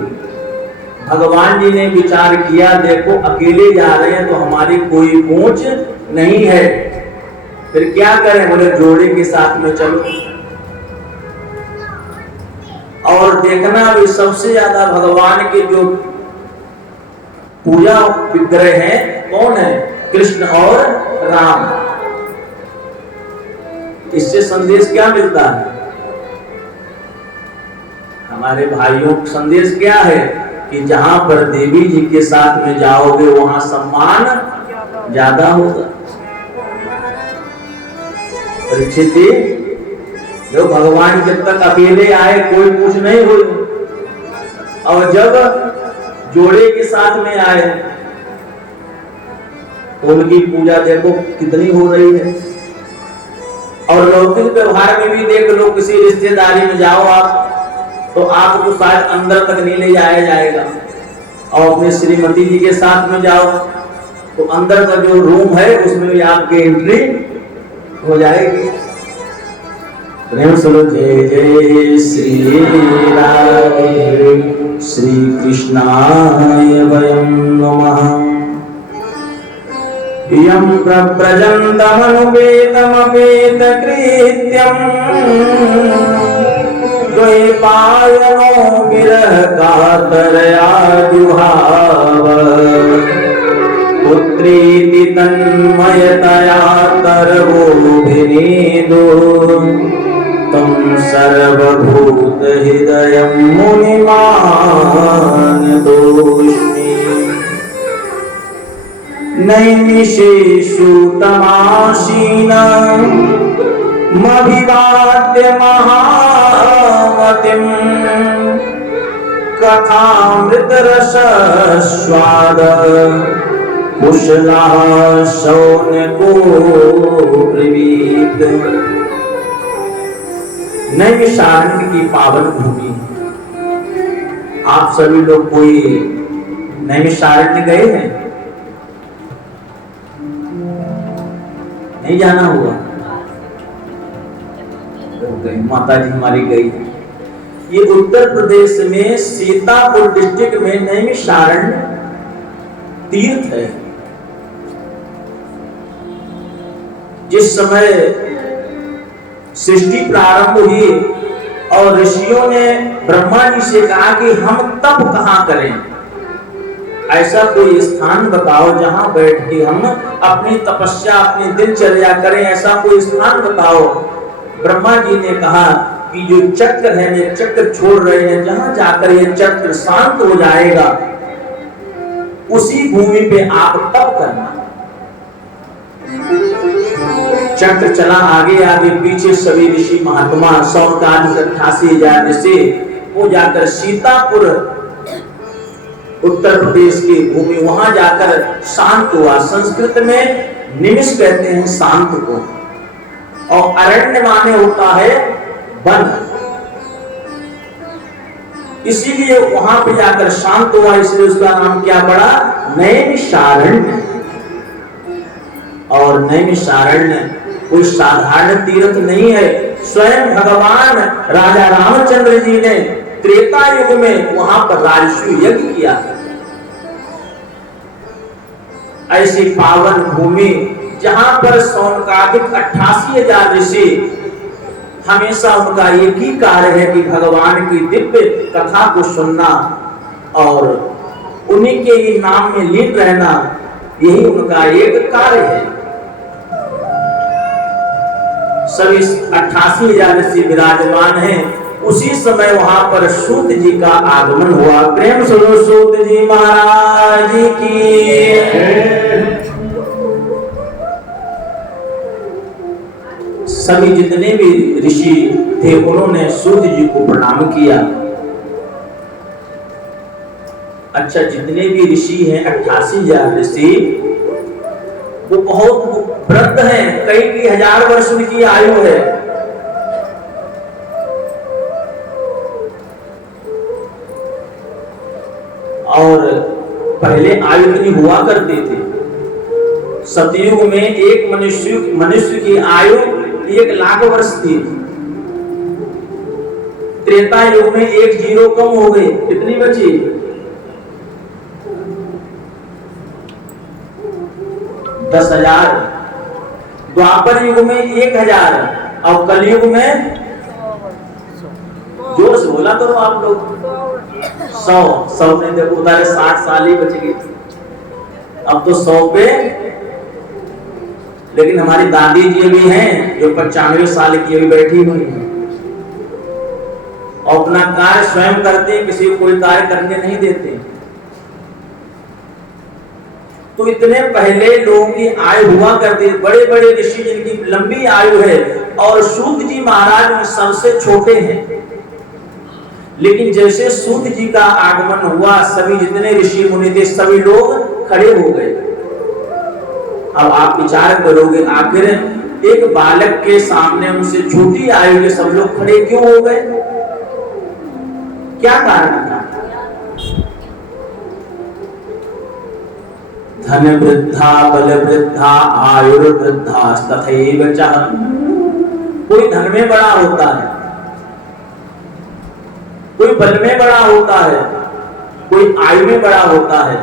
भगवान जी ने विचार किया, देखो अकेले जा रहे हैं तो हमारी कोई पहुंच नहीं है, फिर क्या करें? बोले जोड़े के साथ में चलो। और देखना भी सबसे ज्यादा भगवान के जो पूजा विग्रह हैं कौन है? कृष्ण और राम। इससे संदेश क्या मिलता है हमारे भाइयों? संदेश क्या है कि जहां पर देवी जी के साथ में जाओगे वहां सम्मान ज्यादा होगा। परीक्षित जी, जो भगवान जब तक अकेले आए कोई पूछ नहीं हुई, और जब जोड़े के साथ में आए तो उनकी पूजा देखो कितनी हो रही है। और लौकिक व्यवहार में भी देख लो, किसी रिश्तेदारी में जाओ आप तो आपको शायद अंदर तक नहीं ले जाया जाएगा, और अपने श्रीमती जी के साथ में जाओ तो अंदर का जो रूम है उसमें भी आपकी एंट्री हो जाएगी। प्रेम सुनो जय जय श्री राधे श्री कृष्णाय वयं नमः। यं प्रव्रजन्तमनुपेतमपेतकृत्यं द्वैपायनो विरह कातरया जुहाव पुत्रीति तन्मयतया तरवोभिनेदो तं सर्वभूतहृदयं मुनिमानतोऽस्मि। नैमिषेषु तमासीनमभिवाद्य महामतिं कथामृतरसस्वाद कुशलः शौनको ब्रवीत। नैमिषारण्य की पावन भूमि। आप सभी लोग कोई नैमिषारण्य गए हैं? नहीं जाना हुआ? माता जी हमारी गई। ये उत्तर प्रदेश में सीतापुर डिस्ट्रिक्ट में नैमिषारण्य तीर्थ है। जिस समय सृष्टि प्रारंभ हुई और ऋषियों ने ब्रह्मा जी से कहा कि हम तप कहां करें, ऐसा कोई स्थान बताओ जहां बैठ के हम अपनी तपस्या अपनी दिनचर्या करें, ऐसा कोई स्थान बताओ। ब्रह्मा जी ने कहा कि जो चक्र है ये चक्र छोड़ रहे हैं, जहां जाकर ये चक्र शांत हो जाएगा उसी भूमि पे आप तप करना। चक्र चला आगे आगे पीछे सभी ऋषि महात्मा 188,000 ऋषि वो जाकर सीतापुर उत्तर प्रदेश की भूमि वहां जाकर शांत हुआ। संस्कृत में निमिष कहते हैं शांत को, और अरण्य माने होता है वन। इसीलिए वहां पे जाकर शांत हुआ, इसलिए उसका नाम क्या पड़ा? नैमिषारण्य। और नैमिषारण्य कोई साधारण तीर्थ नहीं है। स्वयं भगवान राजा रामचंद्र जी ने त्रेता युग में वहां पर राजस्व यज्ञ किया। ऐसी पावन भूमि जहां पर सौनकादिक 88,000 ऋषि, हमेशा उनका एक ही कार्य है कि भगवान की दिव्य कथा को सुनना और उन्हीं के ही नाम में लीन रहना, यही उनका एक कार्य है। सभी 88,000 ऋषि विराजमान हैं। उसी समय वहां पर सूत जी का आगमन हुआ। प्रेम सुनो सूत जी महाराज की। सभी जितने भी ऋषि थे उन्होंने सूत जी को प्रणाम किया। अच्छा, जितने भी ऋषि हैं 88,000 ऋषि, वो बहुत वृद्ध हैं, कई की 1000 वर्ष उनकी आयु है। और पहले आयु इतनी हुआ करते थे। सतयुग में एक मनुष्य की आयु 1,00,000 वर्ष थी। त्रेता युग में 1 जीरो कम हो गई, कितनी बची? 10,000। द्वापर युग में 1,000 और कलयुग में, जोर से बोला करो आप लोग, 100 में देखो उधर 60 साल ही बच गई। अब तो 100 पे, लेकिन हमारी दादी जी भी हैं जो 95 साल की अभी बैठी हुई हैं और अपना कार्य स्वयं करते हैं, किसी को कोई कार्य करने नहीं देते। तो इतने पहले लोगों की आयु हुआ करती, बड़े बड़े ऋषि जिनकी लंबी आयु है, और सूत जी महाराज में सबसे छोटे हैं। लेकिन जैसे सूत जी का आगमन हुआ, सभी जितने ऋषि मुनि थे सभी लोग खड़े हो गए। अब आप विचार करोगे, आखिर एक बालक के सामने उनसे छोटी आयु के सब लोग खड़े क्यों हो गए? क्या कारण था? धन वृद्धा बल वृद्धा आयुर्वृद्धा तथैव च कोई धन में बड़ा होता है, कोई बल में बड़ा होता है, कोई आयु में बड़ा होता है,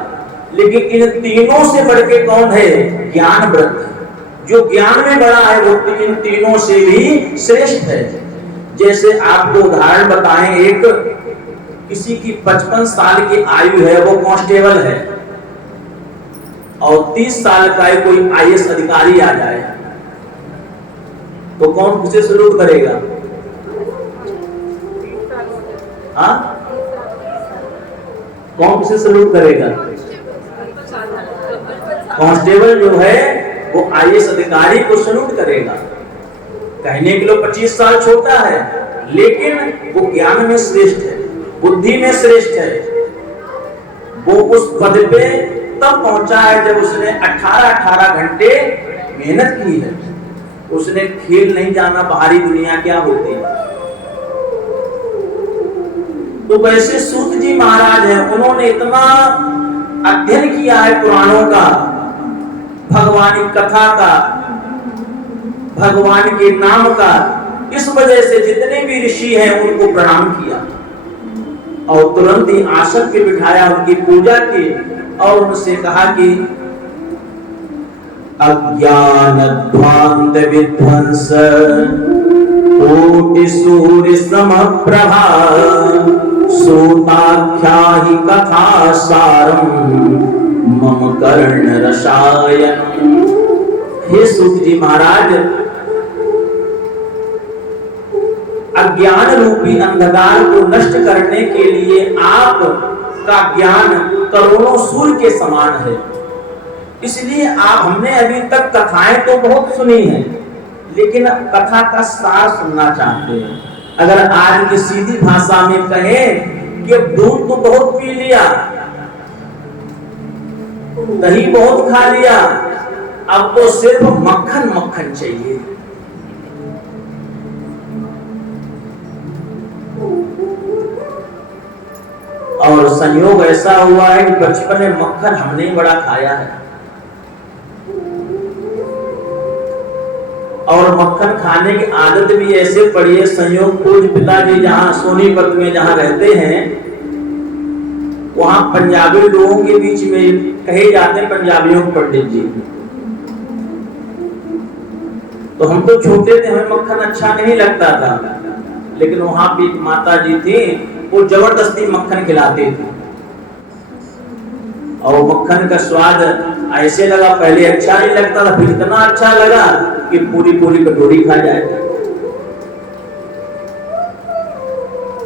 लेकिन इन तीनों से बढ़ के कौन है? ज्ञान वृत्ति। जो ज्ञान में बड़ा है वो इन तीनों से भी श्रेष्ठ है। जैसे आपको उदाहरण बताएं, एक किसी की 55 साल की आयु है, वो कांस्टेबल है, और 30 साल का कोई आईएएस अधिकारी आ जाए तो कौन उसे सलूट करेगा? हाँ, कौन उसे सलूट करेगा? कांस्टेबल जो है वो आईएएस अधिकारी को सलूट करेगा। कहने के लिए 25 साल छोटा है, लेकिन वो ज्ञान में श्रेष्ठ है, बुद्धि में श्रेष्ठ है। वो उस पद पे तब पहुंचा है जब उसने 18 घंटे मेहनत की है। उसने खेल नहीं जाना बाहरी दुनिया क्या होती है। तो वैसे सूत जी महाराज हैं, उन्होंने इतना अध्ययन किया है पुराणों का, भगवान की कथा का, भगवान के नाम का। इस वजह से जितने भी ऋषि हैं उनको प्रणाम किया और तुरंत ही आसन पे बिठाया, उनकी पूजा की और उनसे कहा कि अज्ञान ध्वांत विध्वंस कोटि सूर्य समप्रभा सूताख्या ही कथा सारम मम कर्ण रसायन। हे सूत जी महाराज, अज्ञान रूपी अंधकार को नष्ट करने के लिए आपका ज्ञान करोड़ों सूर्य के समान है। इसलिए हमने अभी तक कथाएं तो बहुत सुनी हैं, लेकिन कथा का सार सुनना चाहते हैं। अगर आज की सीधी भाषा में कहें कि दूध तो बहुत पी लिया, दही बहुत खा लिया, अब तो सिर्फ मक्खन मक्खन चाहिए। और संयोग ऐसा हुआ है कि बचपन में मक्खन हमने ही बड़ा खाया है, और मक्खन खाने की आदत भी ऐसे पड़ी है। संयोग पूज्य पिताजी जहां सोनीपत में जहां रहते हैं, वहां पंजाबी लोगों के बीच में कहे जाते हैं पंजाबियों के पंडित जी। तो हम तो छोटे थे, हमें मक्खन अच्छा नहीं लगता था, लेकिन वहां भी माता जी थी, वो जबरदस्ती मक्खन खिलाते थे और मक्खन का स्वाद ऐसे लगा, पहले अच्छा नहीं लगता था, फिर इतना अच्छा लगा कि पूरी पूरी कटोरी खा जाए।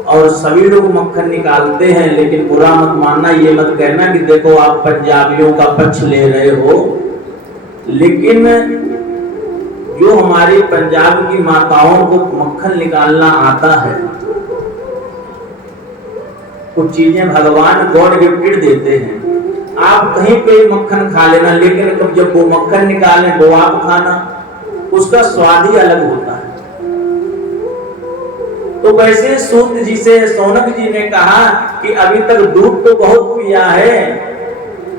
और सभी लोग मक्खन निकालते हैं, लेकिन बुरा मत मानना, ये मत कहना कि देखो आप पंजाबियों का पक्ष ले रहे हो। लेकिन जो हमारी पंजाब की माताओं को मक्खन निकालना आता है, कुछ चीजें भगवान गॉड गिफ्टेड देते हैं। आप कहीं पे मक्खन खा लेना, लेकिन कब जब वो मक्खन निकालें वो आप खाना, उसका स्वाद ही अलग होता है। तो वैसे सूत जी से सौनक जी ने कहा कि अभी तक दूध तो बहुत पिया है,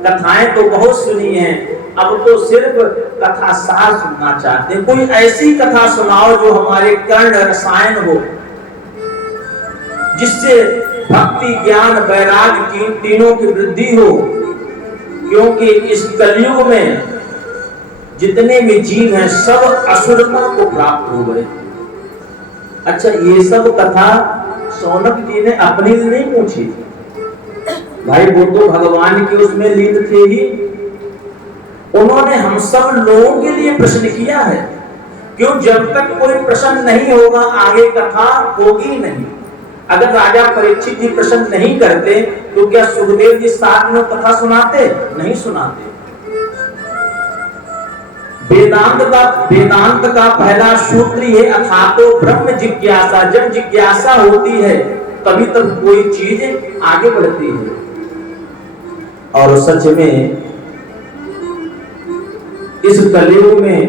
कथाएं तो बहुत सुनी हैं, अब तो सिर्फ कथा सार सुनना चाहते हैं। कोई ऐसी कथा सुनाओ जो हमारे कर्ण रसायन हो, जिससे भक्ति ज्ञान वैराग्य तीनों की वृद्धि हो। क्योंकि इस कलयुग में जितने भी जीव हैं सब असुरता को प्राप्त हो गए। अच्छा, ये सब कथा सौनक जी ने अपने लिए नहीं पूछी भाई, वो तो भगवान के उसमें लीन थे ही। उन्होंने हम सब लोगों के लिए प्रश्न किया है। क्यों? जब तक कोई प्रश्न नहीं होगा आगे कथा होगी नहीं। अगर राजा परीक्षित जी प्रश्न नहीं करते तो क्या सुखदेव जी 7 दिनों कथा सुनाते? नहीं सुनाते। वेदांत का पहला सूत्र है अथातो ब्रह्म जिज्ञासा। जब जिज्ञासा होती है तभी तक कोई चीज आगे बढ़ती है। और सच में इस कलयुग में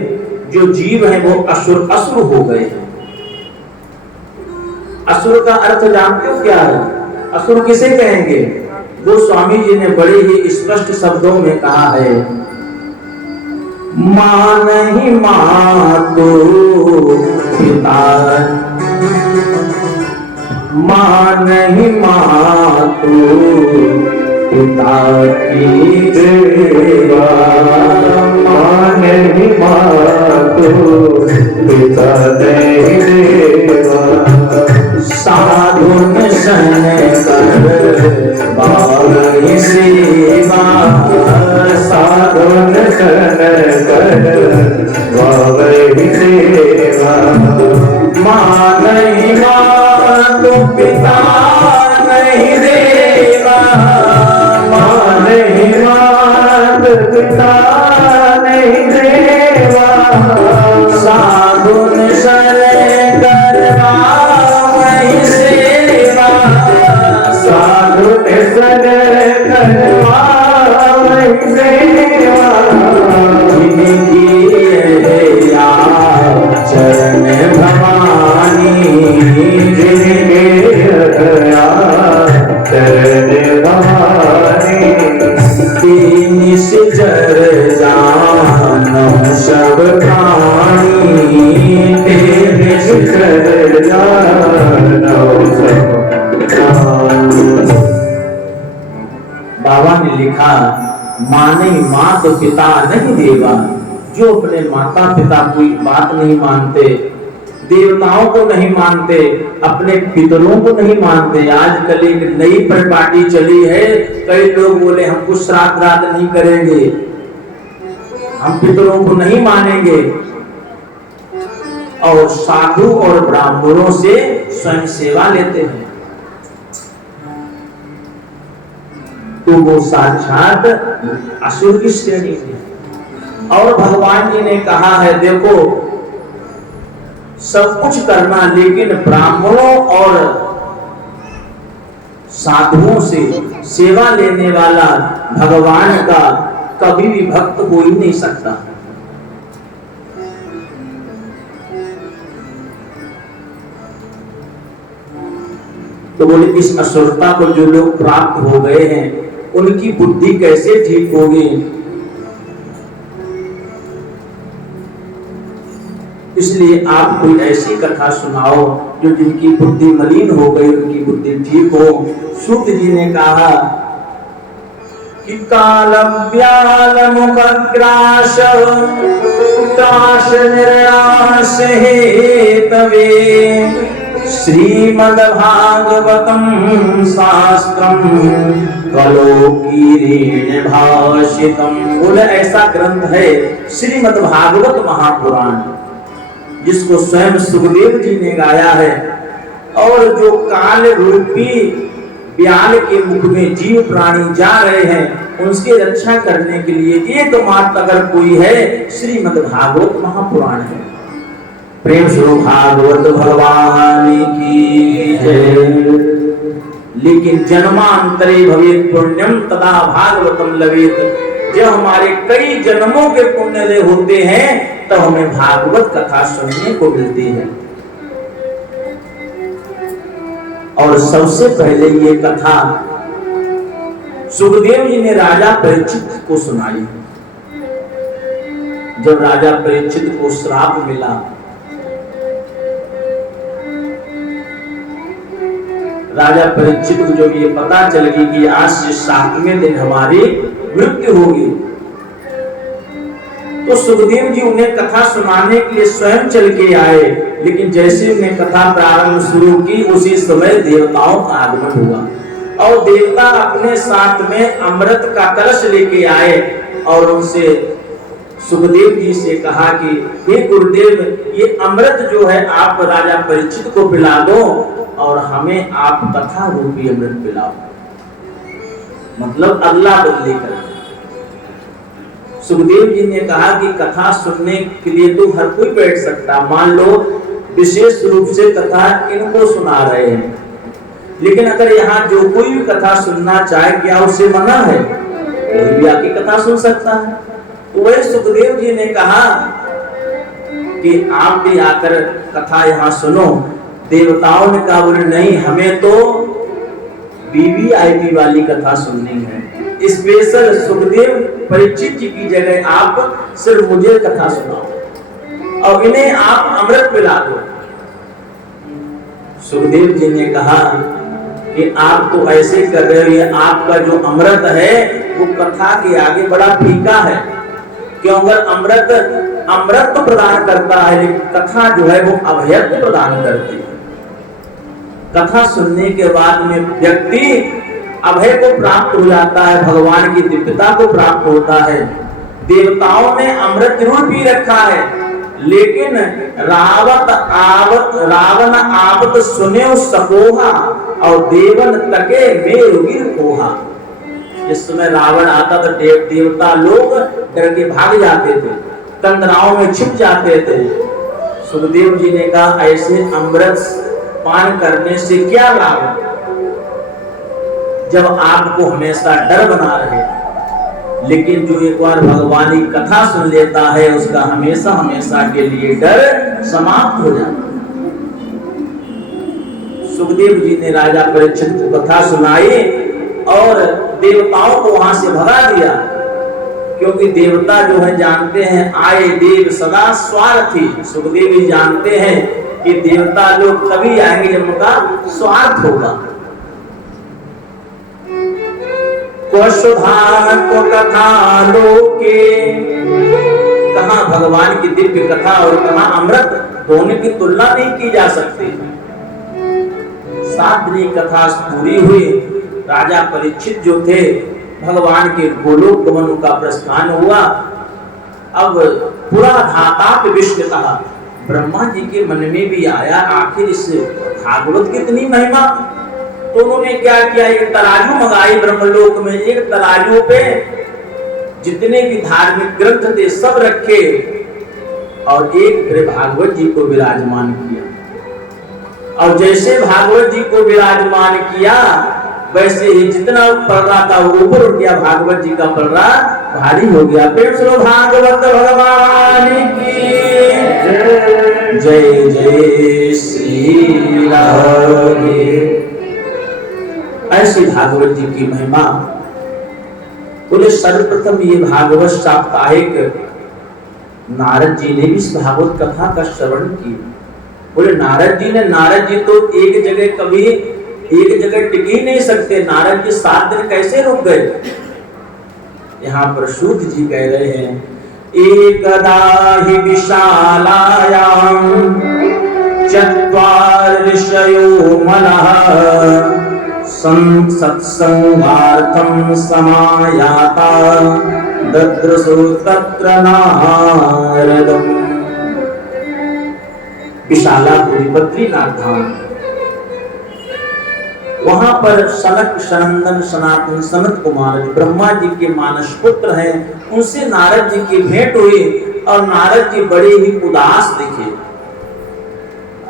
जो जीव हैं वो असुर हो गए हैं। असुर का अर्थ जानते हो क्या है? असुर किसे कहेंगे? वो स्वामी जी ने बड़े ही स्पष्ट शब्दों में कहा है, मां नहीं मां तो पिता माँ नहीं माँ तू पिता की सेवा माँ नहीं माँ तू पिता नहीं देवा साधुन सन कर बावरी सेवा साधुन सन कर बावरी सेवा माँ नहीं माँ तो पिता नहीं देवा माँ नहीं माँ तो पिता नहीं देवा साधुन सन करवा वही सेवा साधुन सन करवा वही सेवा जिनकी है चरण भवानी जिनके चरण भवानी दीन से जर जानो सब प्राणी तेरे कर जानो सब बाबा ने लिखा माँ नहीं माँ तो पिता नहीं देवा। जो अपने माता पिता कोई बात नहीं मानते, देवताओं को नहीं मानते, अपने पितरों को नहीं मानते। आजकल एक नई परिपाटी चली है, कई लोग बोले हमको श्राद्ध रात नहीं करेंगे, हम पितरों को नहीं मानेंगे और साधु और ब्राह्मणों से स्वयं सेवा लेते हैं। तो वो साक्षात असुर की श्रेणी है। और भगवान जी ने कहा है देखो सब कुछ करना, लेकिन ब्राह्मणों और साधुओं से सेवा लेने वाला भगवान का कभी भी भक्त हो ही नहीं सकता। तो बोले इस असुरता को जो लोग प्राप्त हो गए हैं उनकी बुद्धि कैसे ठीक होगी। इसलिए आप कोई ऐसी कथा सुनाओ जो जिनकी बुद्धि मलिन हो गई उनकी बुद्धि ठीक हो। सूत जी ने कहा कि कालम व्याल मुखग्रास त्रास निर्यास हेतवे श्रीमद्भागवतम शास्त्रम कलोकीरेण भाषितम। बोले ऐसा ग्रंथ है श्रीमद्भागवत महापुराण, जिसको स्वयं सुखदेव जी ने गाया है। और जो काल रूपी व्याल के मुख में जीव प्राणी जा रहे हैं उनकी रक्षा करने के लिए एकमात्र अगर कोई है श्रीमद्भागवत महापुराण है। प्रेम स्वरूप भागवत भगवान की जय। लेकिन जन्मांतरे भवेत् पुण्यम तदा भागवतम लवेत्। जब हमारे कई जन्मों के पुण्य होते हैं तब हमें भागवत कथा सुनने को मिलती है। और सबसे पहले ये कथा सुखदेव जी ने राजा परीक्षित को सुनाई। जब राजा परीक्षित को श्राप मिला, राजा परीक्षित को जब ये पता चल गई कि आज से 7वें दिन हमारी मृत्यु होगी, तो सुखदेव जी उन्हें कथा सुनाने के लिए स्वयं चल के आए। लेकिन जैसे उन्हें कथा प्रारंभ शुरू की उसी समय देवताओं का आगमन हुआ और देवता अपने साथ में अमृत का कलश लेके आए और उनसे सुखदेव जी से कहा कि हे गुरुदेव, ये अमृत जो है आप राजा परीक्षित को पिला दो और हमें आप कथा रूपी अमृत पिलाओ। मतलब अल्लाह बदली कर। सुखदेव जी ने कहा कि कथा सुनने के लिए तो हर कोई बैठ सकता, मान लो विशेष रूप से कथा इनको सुना रहे हैं, लेकिन अगर यहाँ जो कोई भी कथा सुनना चाहे क्या उसे मना है? कोई भी आके कथा सुन सकता है। तो वही सुखदेव जी ने कहा कि आप भी आकर कथा यहाँ सुनो। देवताओं ने कहा बोले नहीं, हमें तो वीवीआईपी वाली कथा सुननी है। स्पेशल सुखदेव परीक्षित जी की जगह आप सिर्फ मुझे कथा सुनाओ। और इन्हें आप अमृत पिला दो। सुखदेव जी ने कहा कि आप तो ऐसे कर रहे हो, ये आपका जो अमृत है वो कथा के आगे बड़ा फीका है। क्यों? अगर अमृत अमृत तो प्रदान करता है, लेकिन कथा जो है वो अभयत्व प्रदान करती है। कथा सुनने के बाद में व्यक्ति अभय को प्राप्त हो जाता है, भगवान की दिव्यता को प्राप्त होता है। देवताओं ने अमृत जरूर पी रखा है, लेकिन रावण आवत सुने सकोहा और देवन तके मेरुगिर कोहा। इस समय रावण आता तो देवता लोग डर के भाग जाते थे, तंद्राओं में छिप जाते थे। सुखदेव जी ने कहा ऐसे अमृत पान करने से क्या लाभ, जब आपको हमेशा डर बना रहे। लेकिन जो एक बार भगवान की कथा सुन लेता है उसका हमेशा हमेशा के लिए डर समाप्त हो जाता है। सुखदेव जी ने राजा परीक्षित को कथा सुनाई और देवताओं को वहां से भगा दिया, क्योंकि देवता जो है जानते हैं आए देव सदा स्वार्थी। सुखदेव जी जानते हैं कि देवता लोग तभी आएंगे जब उनका स्वार्थ होगा। को कथा लोके, कहां भगवान की दिव्य कथा और कहां अमृत, दोनों की तुलना नहीं की जा सकती। 7 दिन कथा पूरी हुई। राजा परीक्षित जो थे भगवान के गोलोक गमन का प्रस्थान हुआ। अब पूरा धाताप विश्व कहा, ब्रह्मा जी के मन में भी आया आखिर इस भागवत की इतनी महिमा। तो उन्होंने क्या किया, एक तराजू मंगाई ब्रह्मलोक में। एक तराजू पे जितने भी धार्मिक ग्रंथ थे सब रखे और एक फिर भागवत जी को विराजमान किया। और जैसे भागवत जी को विराजमान किया वैसे ही जितना पलड़ा था वो ऊपर उठ गया, भागवत जी का पलड़ा भारी हो गया। फिर सुनो भागवत भगवान की जय जय श्री राम। ऐसी भागवत जी की महिमा। बोले सर्वप्रथम ये भागवत साप्ताहिक नारद जी ने भी इस भागवत कथा का श्रवण किया। बोले नारद जी तो एक जगह कभी एक जगह टिक ही नहीं सकते। नारद जी 7 दिन कैसे रुक गए? यहाँ पर सूत जी कह रहे हैं, एकदा हि विशालायां चत्वार ऋषयो मनः सत्संगार्थं समायाता दद्रसो तत्र नारदम्। विशालापुरी बद्रीनाथ धाम, वहां पर सनक सनंदन सनातन सनत कुमार ब्रह्मा जी के मानस पुत्र हैं, उनसे नारद जी की भेंट हुई और नारद जी बड़े ही उदास दिखे।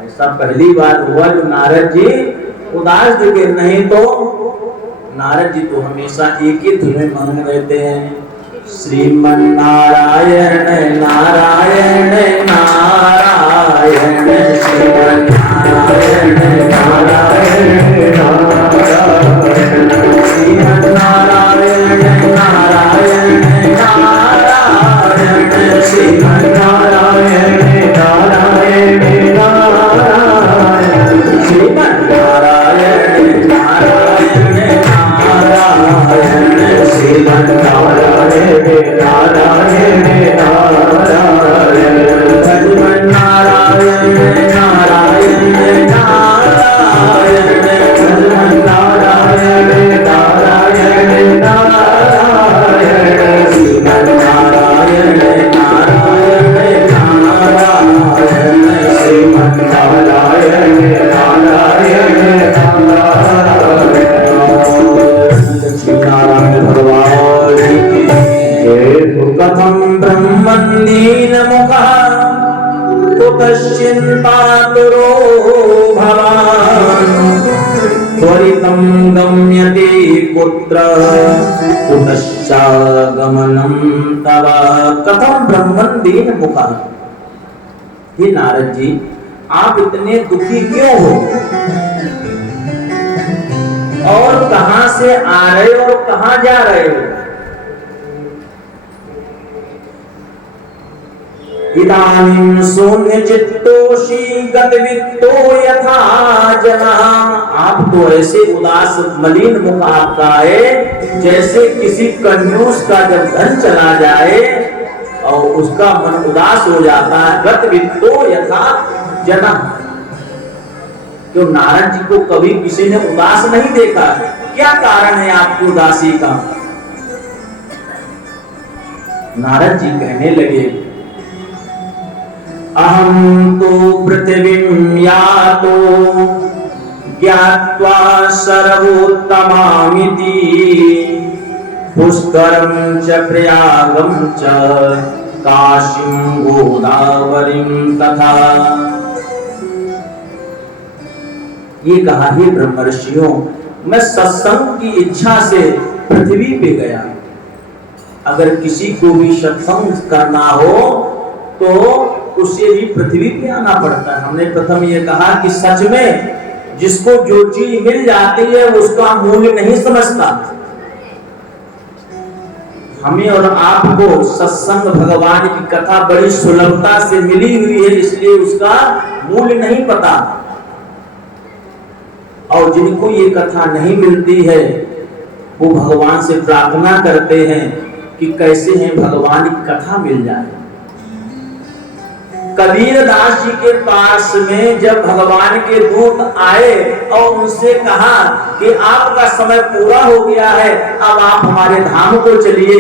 ऐसा पहली बार हुआ जो नारद जी उदास दिखे, नहीं तो नारद जी तो हमेशा एक ही धुन में मगन रहते हैं, श्रीमन नारायण नारायण नारायण श्रीमन नारायण नारायण श्रीमन नारायण नारायण नारायण श्रीमन नारायण नारायण नारायण श्रीमन नारायण नारायण नारायण श्रीमन नारायण नारायण नारायण श्रीमन नारायण नारायण नारायण श्रीमन नारायण नारायण नारायण श्रीमन नारायण नारायण नारायण श्रीमन नारायण नारायण नारायण भगवान की जय। कथम ब्रह्मन्दीन मुखः कुतश्चिन्तातुरो भवान् त्वरितं गम्यते कुत्र कुतश्चागमनं तव। कथम ब्रह्मन्दीन मुखः, हे नारद जी आप इतने दुखी क्यों हो और कहां से आ रहे हो और कहां जा रहे हो? इदानीं शून्य चित्तोषी गतवित्तो यथा जना। आप तो ऐसे उदास मलिन मुख आपका है जैसे किसी कंजूस का जब धन चला जाए और उसका मन उदास हो जाता है। गतवित्तो यथा जना। क्यों नारद जी को कभी किसी ने उदास नहीं देखा? क्या कारण है आपकी उदासी का? नारद जी कहने लगे, अहं तो पृथिवीं यातो ज्ञात्वा सर्वोत्तमामिति पुष्करं च प्रयागं च काशीं गोदावरीं तथा। ये कहा, हे ब्रह्मर्षियों, मैं सत्संग की इच्छा से पृथ्वी पे गया। अगर किसी को भी सत्संग करना हो तो उसे भी पृथ्वी पे आना पड़ता है। हमने प्रथम ये कहा कि सच में जिसको जो चीज मिल जाती है उसका मूल्य नहीं समझता। हमें और आपको सत्संग भगवान की कथा बड़ी सुलभता से मिली हुई है, इसलिए उसका मूल्य नहीं पता। और जिनको ये कथा नहीं मिलती है वो भगवान से प्रार्थना करते हैं कि कैसे हैं भगवान की कथा मिल जाए। कबीर दास जी के पास में जब भगवान के दूत आए और उनसे कहा कि आपका समय पूरा हो गया है, अब आप हमारे धाम को चलिए।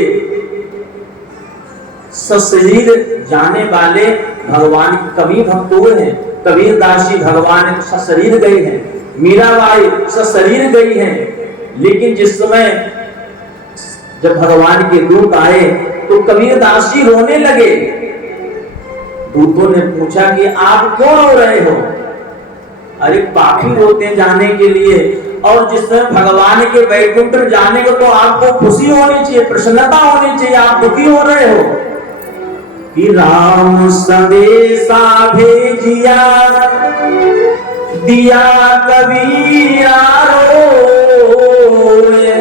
सशरीर जाने वाले भगवान के कवि भक्त हुए हैं। कबीर दास जी भगवान सशरीर गए हैं, मीराबाई सशरीर गई हैं। लेकिन जिस समय जब भगवान के दूत आए तो कबीर दास जी रोने लगे। दूतों ने पूछा कि आप क्यों रो रहे हो? अरे पापी रोते जाने के लिए, और जिस समय भगवान के वैकुंठ जाने को तो आपको खुशी होनी चाहिए, प्रसन्नता होनी चाहिए, आप दुखी हो रहे हो। कि राम संदेशा भेजिया दिया कबीरा रोए,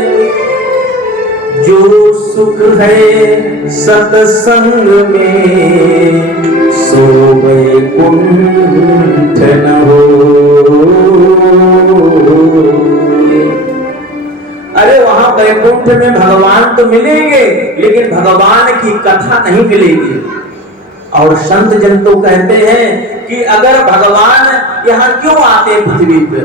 जो सुख है सत्संग में सो वैकुंठ न हो। अरे वहां वैकुंठ में भगवान तो मिलेंगे लेकिन भगवान की कथा नहीं मिलेगी। और संत जन तो कहते हैं कि अगर भगवान यहाँ क्यों आते पृथ्वी पर?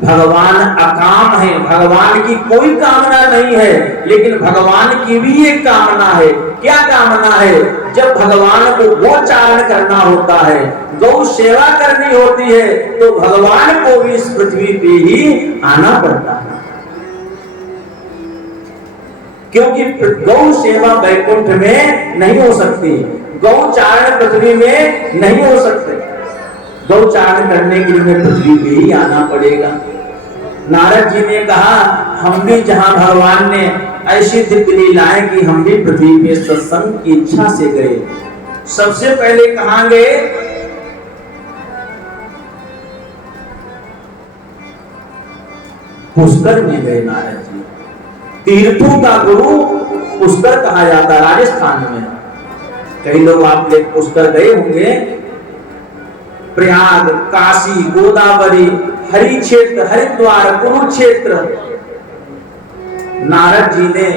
भगवान अकाम है, भगवान की कोई कामना नहीं है, लेकिन भगवान की भी एक कामना है। क्या कामना है? जब भगवान को गोचारण करना होता है, गौ सेवा करनी होती है, तो भगवान को भी इस पृथ्वी पे ही आना पड़ता है। क्योंकि गौ सेवा वैकुंठ में नहीं हो सकती, गौचारण पृथ्वी में नहीं हो सकते। गौचारण करने के लिए पृथ्वी पे ही आना पड़ेगा। नारद जी ने कहा, हम भी जहां भगवान ने ऐसी दिव्य लीलाएं की, हम भी पृथ्वी पे सत्संग की इच्छा से गए। सबसे पहले कहां गए? पुष्कर में गए नारद जी। तीर्थों का गुरु पुष्कर कहा जाता है राजस्थान में। कई लोग आप लोग पुष्कर गए होंगे। प्रयाग, काशी, गोदावरी, हरि क्षेत्र, हरिद्वार, कुरुक्षेत्र, नारद जी ने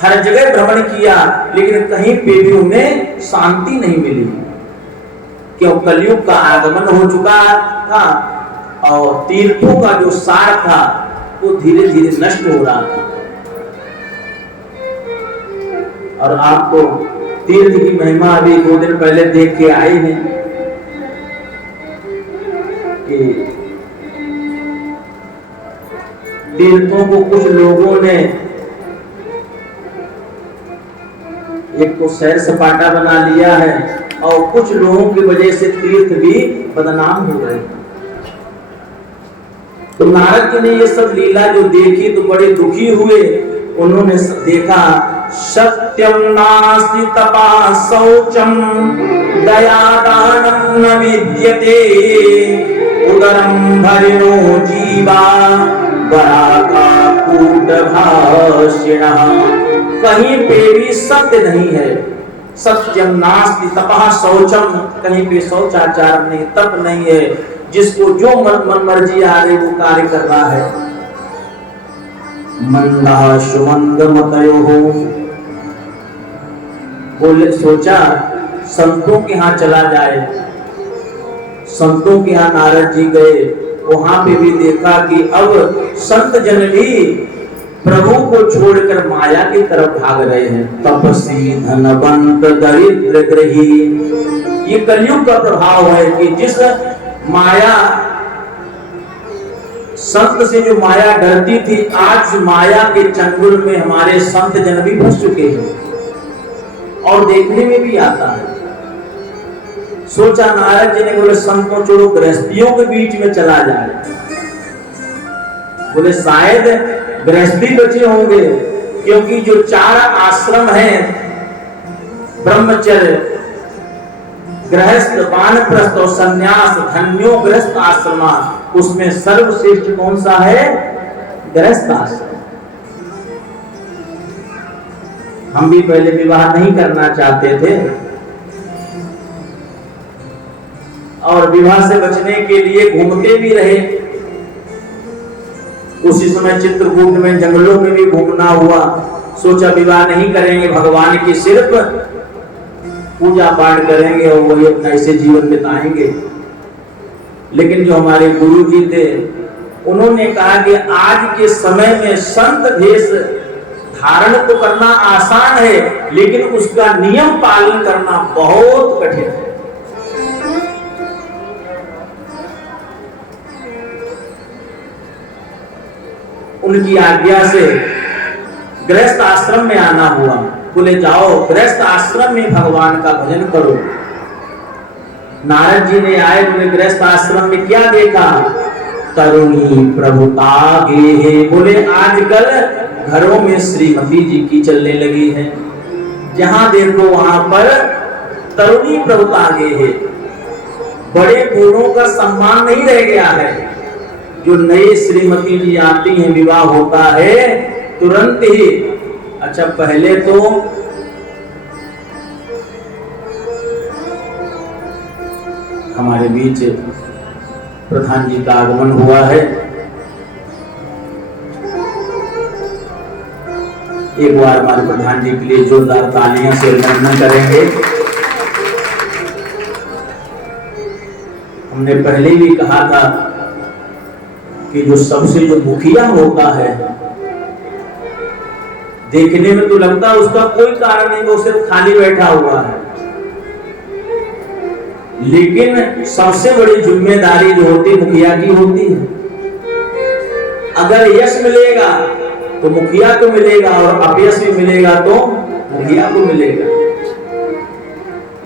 हर जगह भ्रमण किया, लेकिन कहीं पे भी उन्हें शांति नहीं मिली। क्यों? कलयुग का आगमन हो चुका था और तीर्थों का जो सार था वो धीरे धीरे नष्ट हो रहा था। और आपको तीर्थ की महिमा अभी 2 दिन पहले देख के आए हैं कि तीर्थों को कुछ लोगों ने एक तो सैर सपाटा बना लिया है और कुछ लोगों की वजह से तीर्थ भी बदनाम हो गए। तो नारद जी ने ये सब लीला जो देखी तो बड़े दुखी हुए। उन्होंने देखा, सत्यम नास्ति तपा शौचम दया दानं न विद्यते उदरम भरिणो जीवा बराका कूट भाषिणः। कहीं पे भी सत्य नहीं है, सत्यम नास्ति तपः शौचम, कहीं पे शौचाचार नहीं, तप नहीं है, जिसको जो मन मर्जी आ रही वो कार्य कर रहा है। मंदः सुमंद मतयोः, बोले सोचा संतों के यहाँ चला जाए। संतों के यहाँ नारद जी गए, वहां पे भी देखा कि अब संत जन भी प्रभु को छोड़कर माया की तरफ भाग रहे हैं। तपस्वी धनवंत दरिद्र ग्रही, ये कलयुग का प्रभाव है कि जिस माया, संत से जो माया डरती थी, आज माया के चंगुल में हमारे संत जन भी फंस चुके हैं और देखने में भी आता है। सोचा नारद जी ने, बोले संतों छोड़ो, गृहस्थियों के बीच में चला जाए। बोले शायद गृहस्थी बचे होंगे, क्योंकि जो 4 आश्रम हैं, ब्रह्मचर्य, गृहस्थ, वानप्रस्थ और संन्यास, धन्यो गृहस्थ आश्रमा, उसमें सर्वश्रेष्ठ कौन सा है? गृहस्थ आश्रम। हम भी पहले विवाह नहीं करना चाहते थे और विवाह से बचने के लिए घूमते भी रहे। उसी समय चित्रकूट में जंगलों में भी घूमना हुआ। सोचा विवाह नहीं करेंगे, भगवान की सिर्फ पूजा पाठ करेंगे और वही अपना ऐसे जीवन बिताएंगे। लेकिन जो हमारे गुरु जी थे, उन्होंने कहा कि आज के समय में संत भेष धारण तो करना आसान है, लेकिन उसका नियम पालन करना बहुत कठिन है। उनकी आज्ञा से गृहस्थ आश्रम में आना हुआ। बोले जाओ गृहस्थ आश्रम में भगवान का भजन करो। नारद जी ने आए, बोले गृहस्थ आश्रम में क्या देखा? तरुणी प्रभुता गे। बोले आजकल घरों में श्रीमती जी की चलने लगी है, जहां देखो वहां पर तरुणी प्रभुता गे है। बड़े बूढ़ों का सम्मान नहीं रह गया है। जो नई श्रीमती जी आती हैं, विवाह होता है तुरंत ही, अच्छा पहले तो हमारे बीच प्रधान जी का आगमन हुआ है। एक बार हमारे प्रधान जी के लिए जोरदार तालियां से अभिनंदन करेंगे। हमने पहले भी कहा था कि जो सबसे जो मुखिया होता है, देखने में तो लगता है उसका कोई कारण नहीं, वो सिर्फ खाली बैठा हुआ है, लेकिन सबसे बड़ी जिम्मेदारी जो होती है मुखिया की होती है। अगर यश मिलेगा तो मुखिया को मिलेगा और अपयश भी मिलेगा तो मुखिया को मिलेगा।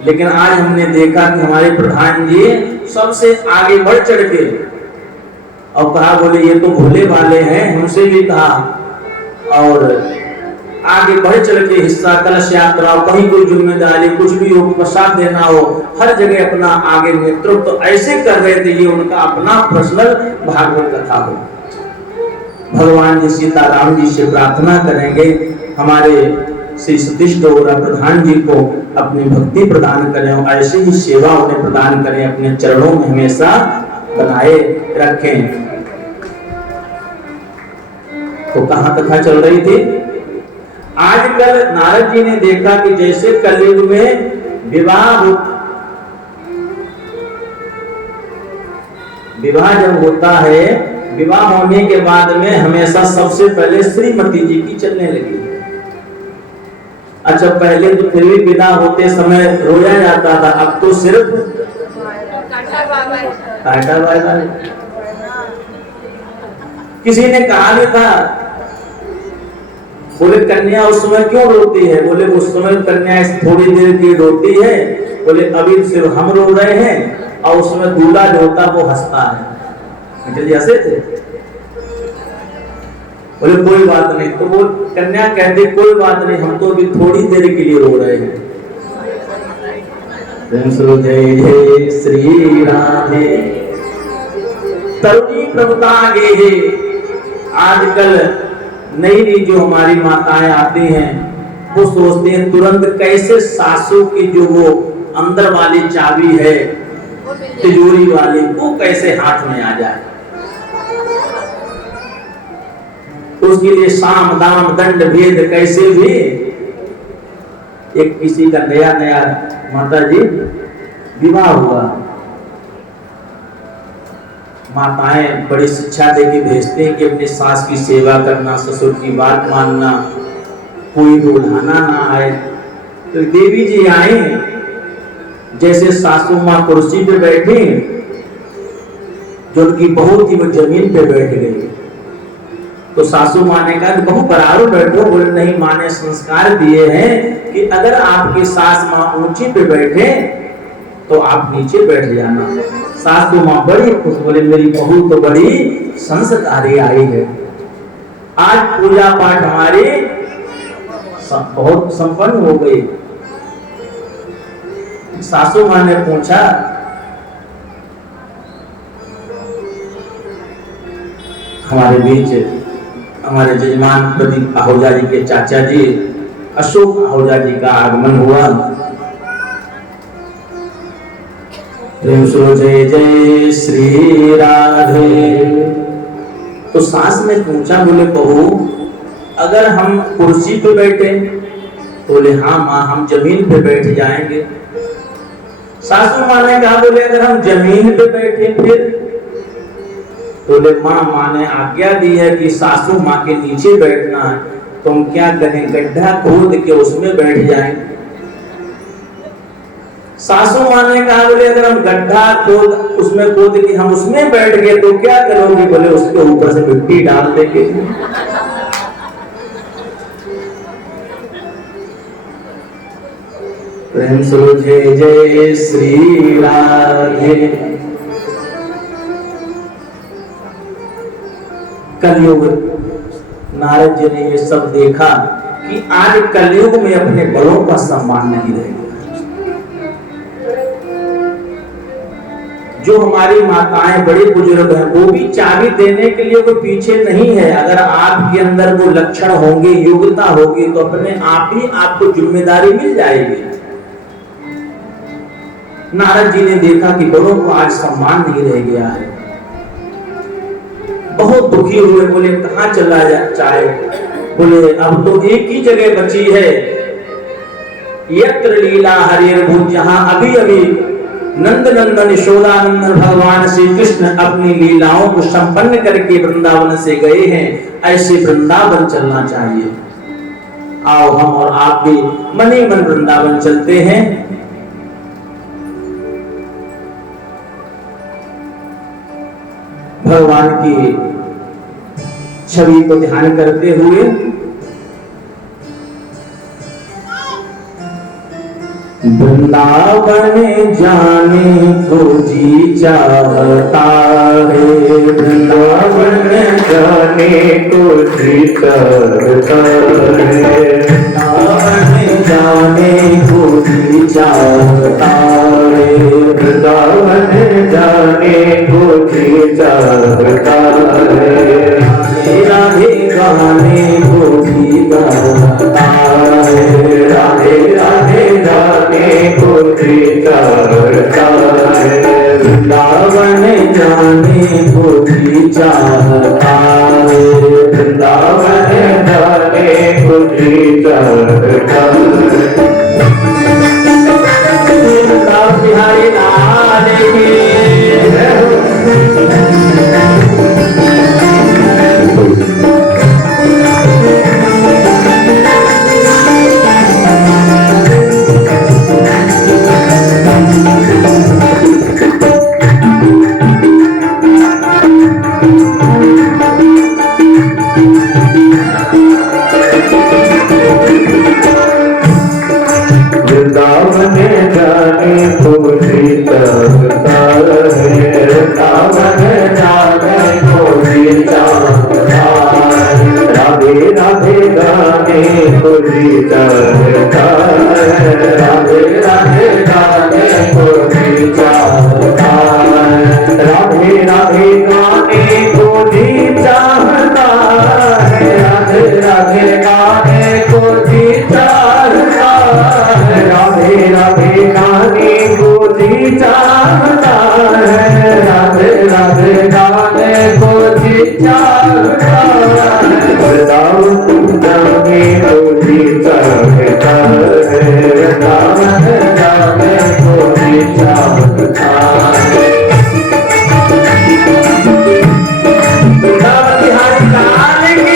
लेकिन आज हमने देखा कि हमारे प्रधान जी सबसे आगे बढ़ चढ़ के और कहा, बोले ये तो भोले वाले हैं, हमसे भी कहा, और आगे बढ़ चढ़ के हिस्सा, कलश यात्रा, कहीं कोई जिम्मेदारी कुछ भी हो, प्रसाद देना हो, हर जगह अपना आगे नेतृत्व तो ऐसे कर रहे थे, ये उनका अपना पर्सनल भागवत कथा हो। भगवान जी सीताराम जी से प्रार्थना करेंगे हमारे श्री सतीश गौरा प्रधान जी को अपनी भक्ति प्रदान करें और ऐसी ही सेवा उन्हें प्रदान करें, अपने चरणों में हमेशा बनाए रखें। तो कहां कथा चल रही थी? आजकल नारद जी ने देखा कि जैसे कलयुग में विवाह जब होता है, विवाह होने के बाद में हमेशा सबसे पहले श्रीमती जी की चलने लगी। अच्छा पहले तो फिर भी विदा होते समय रोया जाता था, अब तो सिर्फ काटा बाबा। किसी ने कहा भी था, बोले कन्या उस समय क्यों रोती है? बोले उस समय कन्या थोड़ी देर की रोती है, बोले अभी सिर्फ हम रो रहे हैं और उसमें दूल्हा जो होता वो हंसता है। हंसे थे, बोले कोई बात नहीं। तो वो कन्या कहती कोई बात नहीं, हम तो अभी थोड़ी देर के लिए रो रहे हैं। जय जय श्री राधे। तरुणी प्रभुता गे है। आजकल नई नई जो हमारी माताएं आती हैं, वो सोचते हैं तुरंत कैसे सासू की जो वो अंदर वाली चाबी है तिजोरी वाली, वो कैसे हाथ में आ जाए। उसके लिए साम दाम दंड भेद कैसे भी। एक किसी का नया नया माता जी विवाह हुआ, माताएं बड़ी शिक्षा देके भेजते हैं कि अपनी सास की सेवा करना, ससुर की बात मानना, कोई बुढ़ाना ना आए। तो देवी जी आई, जैसे सासू माँ कुर्सी पे बैठी, जो उनकी बहू थी वो जमीन पे बैठ गई। तो सासू माँ ने कहा बहू बराबर बैठो। बोले नहीं, माँ ने संस्कार दिए हैं कि अगर आपकी सास माँ ऊंची पे बैठे तो आप नीचे बैठ जाना। सासू माँ बड़ी खुश, बोले मेरी बहू तो बड़ी संस्कारी आई है। आज पूजा पाठ हमारी बहुत संपन्न हो गई। सासू माँ ने पूछा, हमारे बीच हमारे जजमान प्रदीप आहूजा जी के चाचा जी अशोक आहूजा जी का आगमन हुआ। जय जय श्री राधे। तो सास ने पूछा, बोले बहू अगर हम कुर्सी पे बैठे? बोले हाँ माँ, हम जमीन पे बैठ जाएंगे। सासू माँ ने कहा, बोले अगर हम जमीन पे बैठे फिर? बोले माँ ने आज्ञा दी है कि सासू माँ के नीचे बैठना है, तो हम क्या करें, गड्ढा खोद के उसमें बैठ जाएं। सासू माँ ने कहा, बोले अगर हम गड्ढा खोद उसमें खोद के हम उसमें बैठ गए तो क्या करोगे? बोले उसके ऊपर से मिट्टी डाल देंगे। प्रेम से जय जय श्री राधे। कलयुग, नारद जी ने ये सब देखा कि आज कलयुग में अपने बड़ों का सम्मान नहीं रहेगा। जो हमारी माताएं बड़े बुजुर्ग हैं वो भी चाबी देने के लिए वो पीछे नहीं है। अगर आपके अंदर वो लक्षण होंगे, योग्यता होगी, तो अपने आप ही आपको जिम्मेदारी मिल जाएगी। नारद जी ने देखा कि बड़ों को आज सम्मान नहीं रह गया है, बहुत दुखी हुए। बोले कहां चला जाए? बोले अब तो एक ही जगह बची है, यत्र लीला हरिर्भुज, जहां अभी अभी नंद नंदन यशोदानंदन भगवान श्री कृष्ण अपनी लीलाओं को संपन्न करके वृंदावन से गए हैं, ऐसे वृंदावन चलना चाहिए। आओ हम और आप भी मन ही मन वृंदावन चलते हैं। भगवान की छवि को ध्यान करते हुए वृंदावन जाने को जी चाहता है, वृंदावन जाने को जी चाहता है, वृंदावन जाने को जी चाहता है, वृंदावन जाने को जी चाहता है, राधे गाने को जी गाता है, राधे राधे गाने को जी चाहता है, वृंदावन जाने को जी चाहता है, वृंदावन जाने को जी चाहता है। बिहारी लाल की चाहता है, वृंदावन जाने को जी चाहता है, वृंदावन जाने को जी चाहता है। वृंदावन बिहारी लाल की जय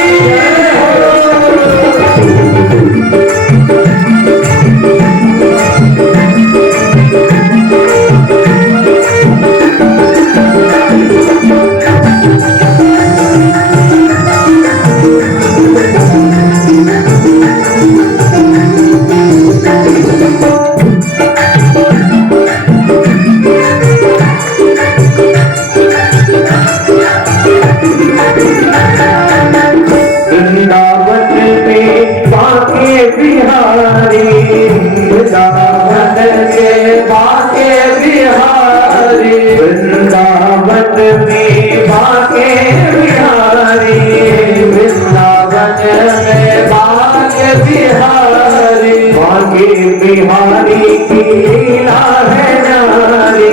वृंदावन में बाके बिहारी, वृंदावन में बाके बिहारी, वृंदावन में बाके बिहारी, वृंदावन में बाके बिहारी, बाके बिहारी की लीला है नारी,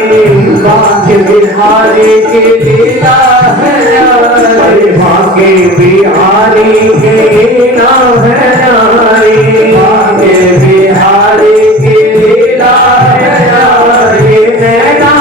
बाके बिहारी की लीला है नारी, बाके बिहारी की नाम है नारी, बाके बिहारी की लीला है नारी, नैना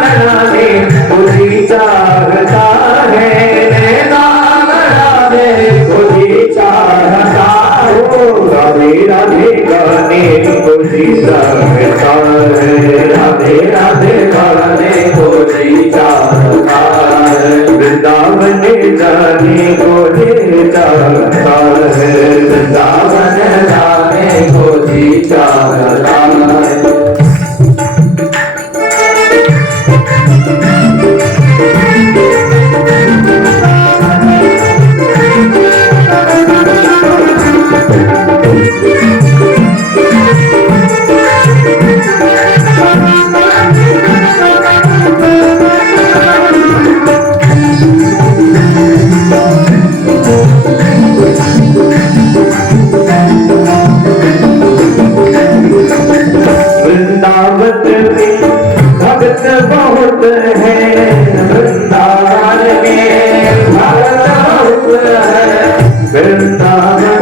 लड़ाने खुशी चाहता है, नैना लड़ाने खुशी चाहता हो, राधे राधे गाने खुशी चाहता है, राधे राधे गाने खुशी चाहता है, वृंदावन जाने को जी चाहता है, वृंदावन जाने को जी चाहता है। वृंदावन में भक्त बहुत है, वृंदावन में भक्त बहुत है, वृंदावन में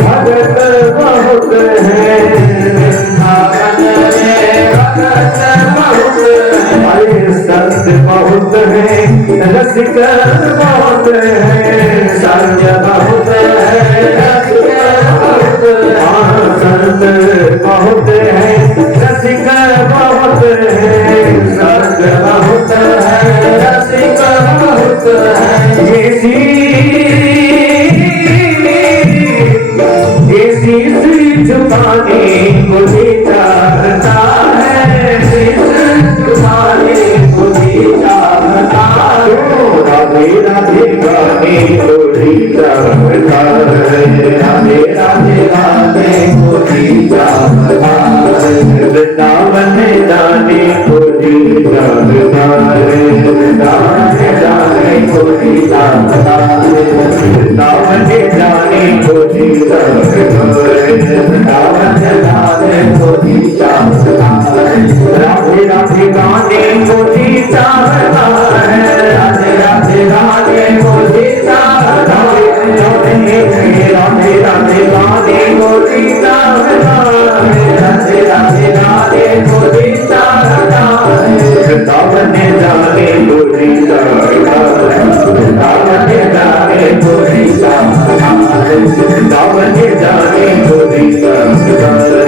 भक्त बहुत है, वृंदावन में भक्त बहुत है, संत बहुत है, रसिक बहुत है, संत बहुत है, रसिक बहुत है, संत बहुत है, रसिक बहुत है, संत बहुत है, रसिक बहुत है, ये शीश झुकाने को जी चाहता है, शीश झुकाने को जी चाहता है, राधे राधे गाने को जी चाहता है, राधे राधे गाने को जी चाहता है, वृंदावन जाने को जी चाहता है, वृंदावन जाने को जी चाहता है, वृंदावन जाने को जी चाहता है, वृंदावन जाने को जी चाहता है, राधे राधे गाने को जी चाहता है, राधे राधे गाने को जी चाहता है, राधे राधे गाने को जी चाहता है, राधे राधे गाने को जी चाहता है, वृंदावन जाने को जी चाहता है, वृंदावन जाने को जी चाहता है,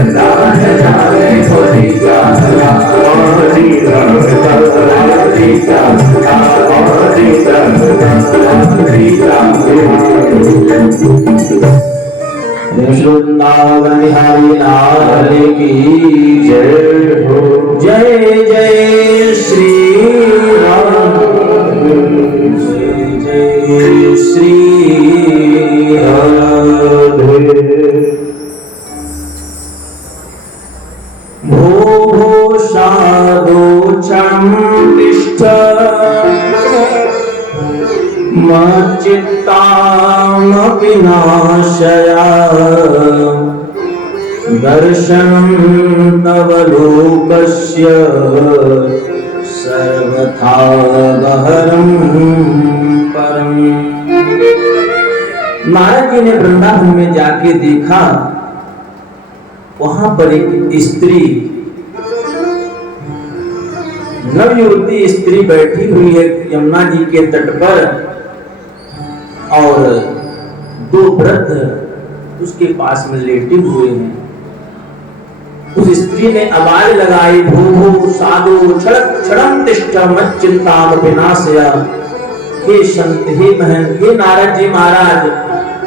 वृंदावन जाने को जी चाहता है, वृंदावन जाने को जी चाहता है, जी चाहता है, जी चाहता है, जी चाहता है, जी चाहता है। वृंदावन बिहारी लाल की जय हो, जय जय श्री राम, जय जय श्री राधे। भो भो साधु चंतिष्ठ मच्चित्तामपि नाशय दर्शनं तव लोकस्य सर्वथा गहनं परम। नारद जी ने वृंदावन में जाके देखा, वहां पर एक स्त्री, नवयुवती स्त्री बैठी हुई है यमुना जी के तट पर, और दो वृद्ध उसके पास में लेटे हुए हैं। उस स्त्री ने आवाज लगाई, भू भू साधु क्षणम तिष्ठ मच्चिंता विनाशया। हे संत, हे महन, हे नारद जी महाराज,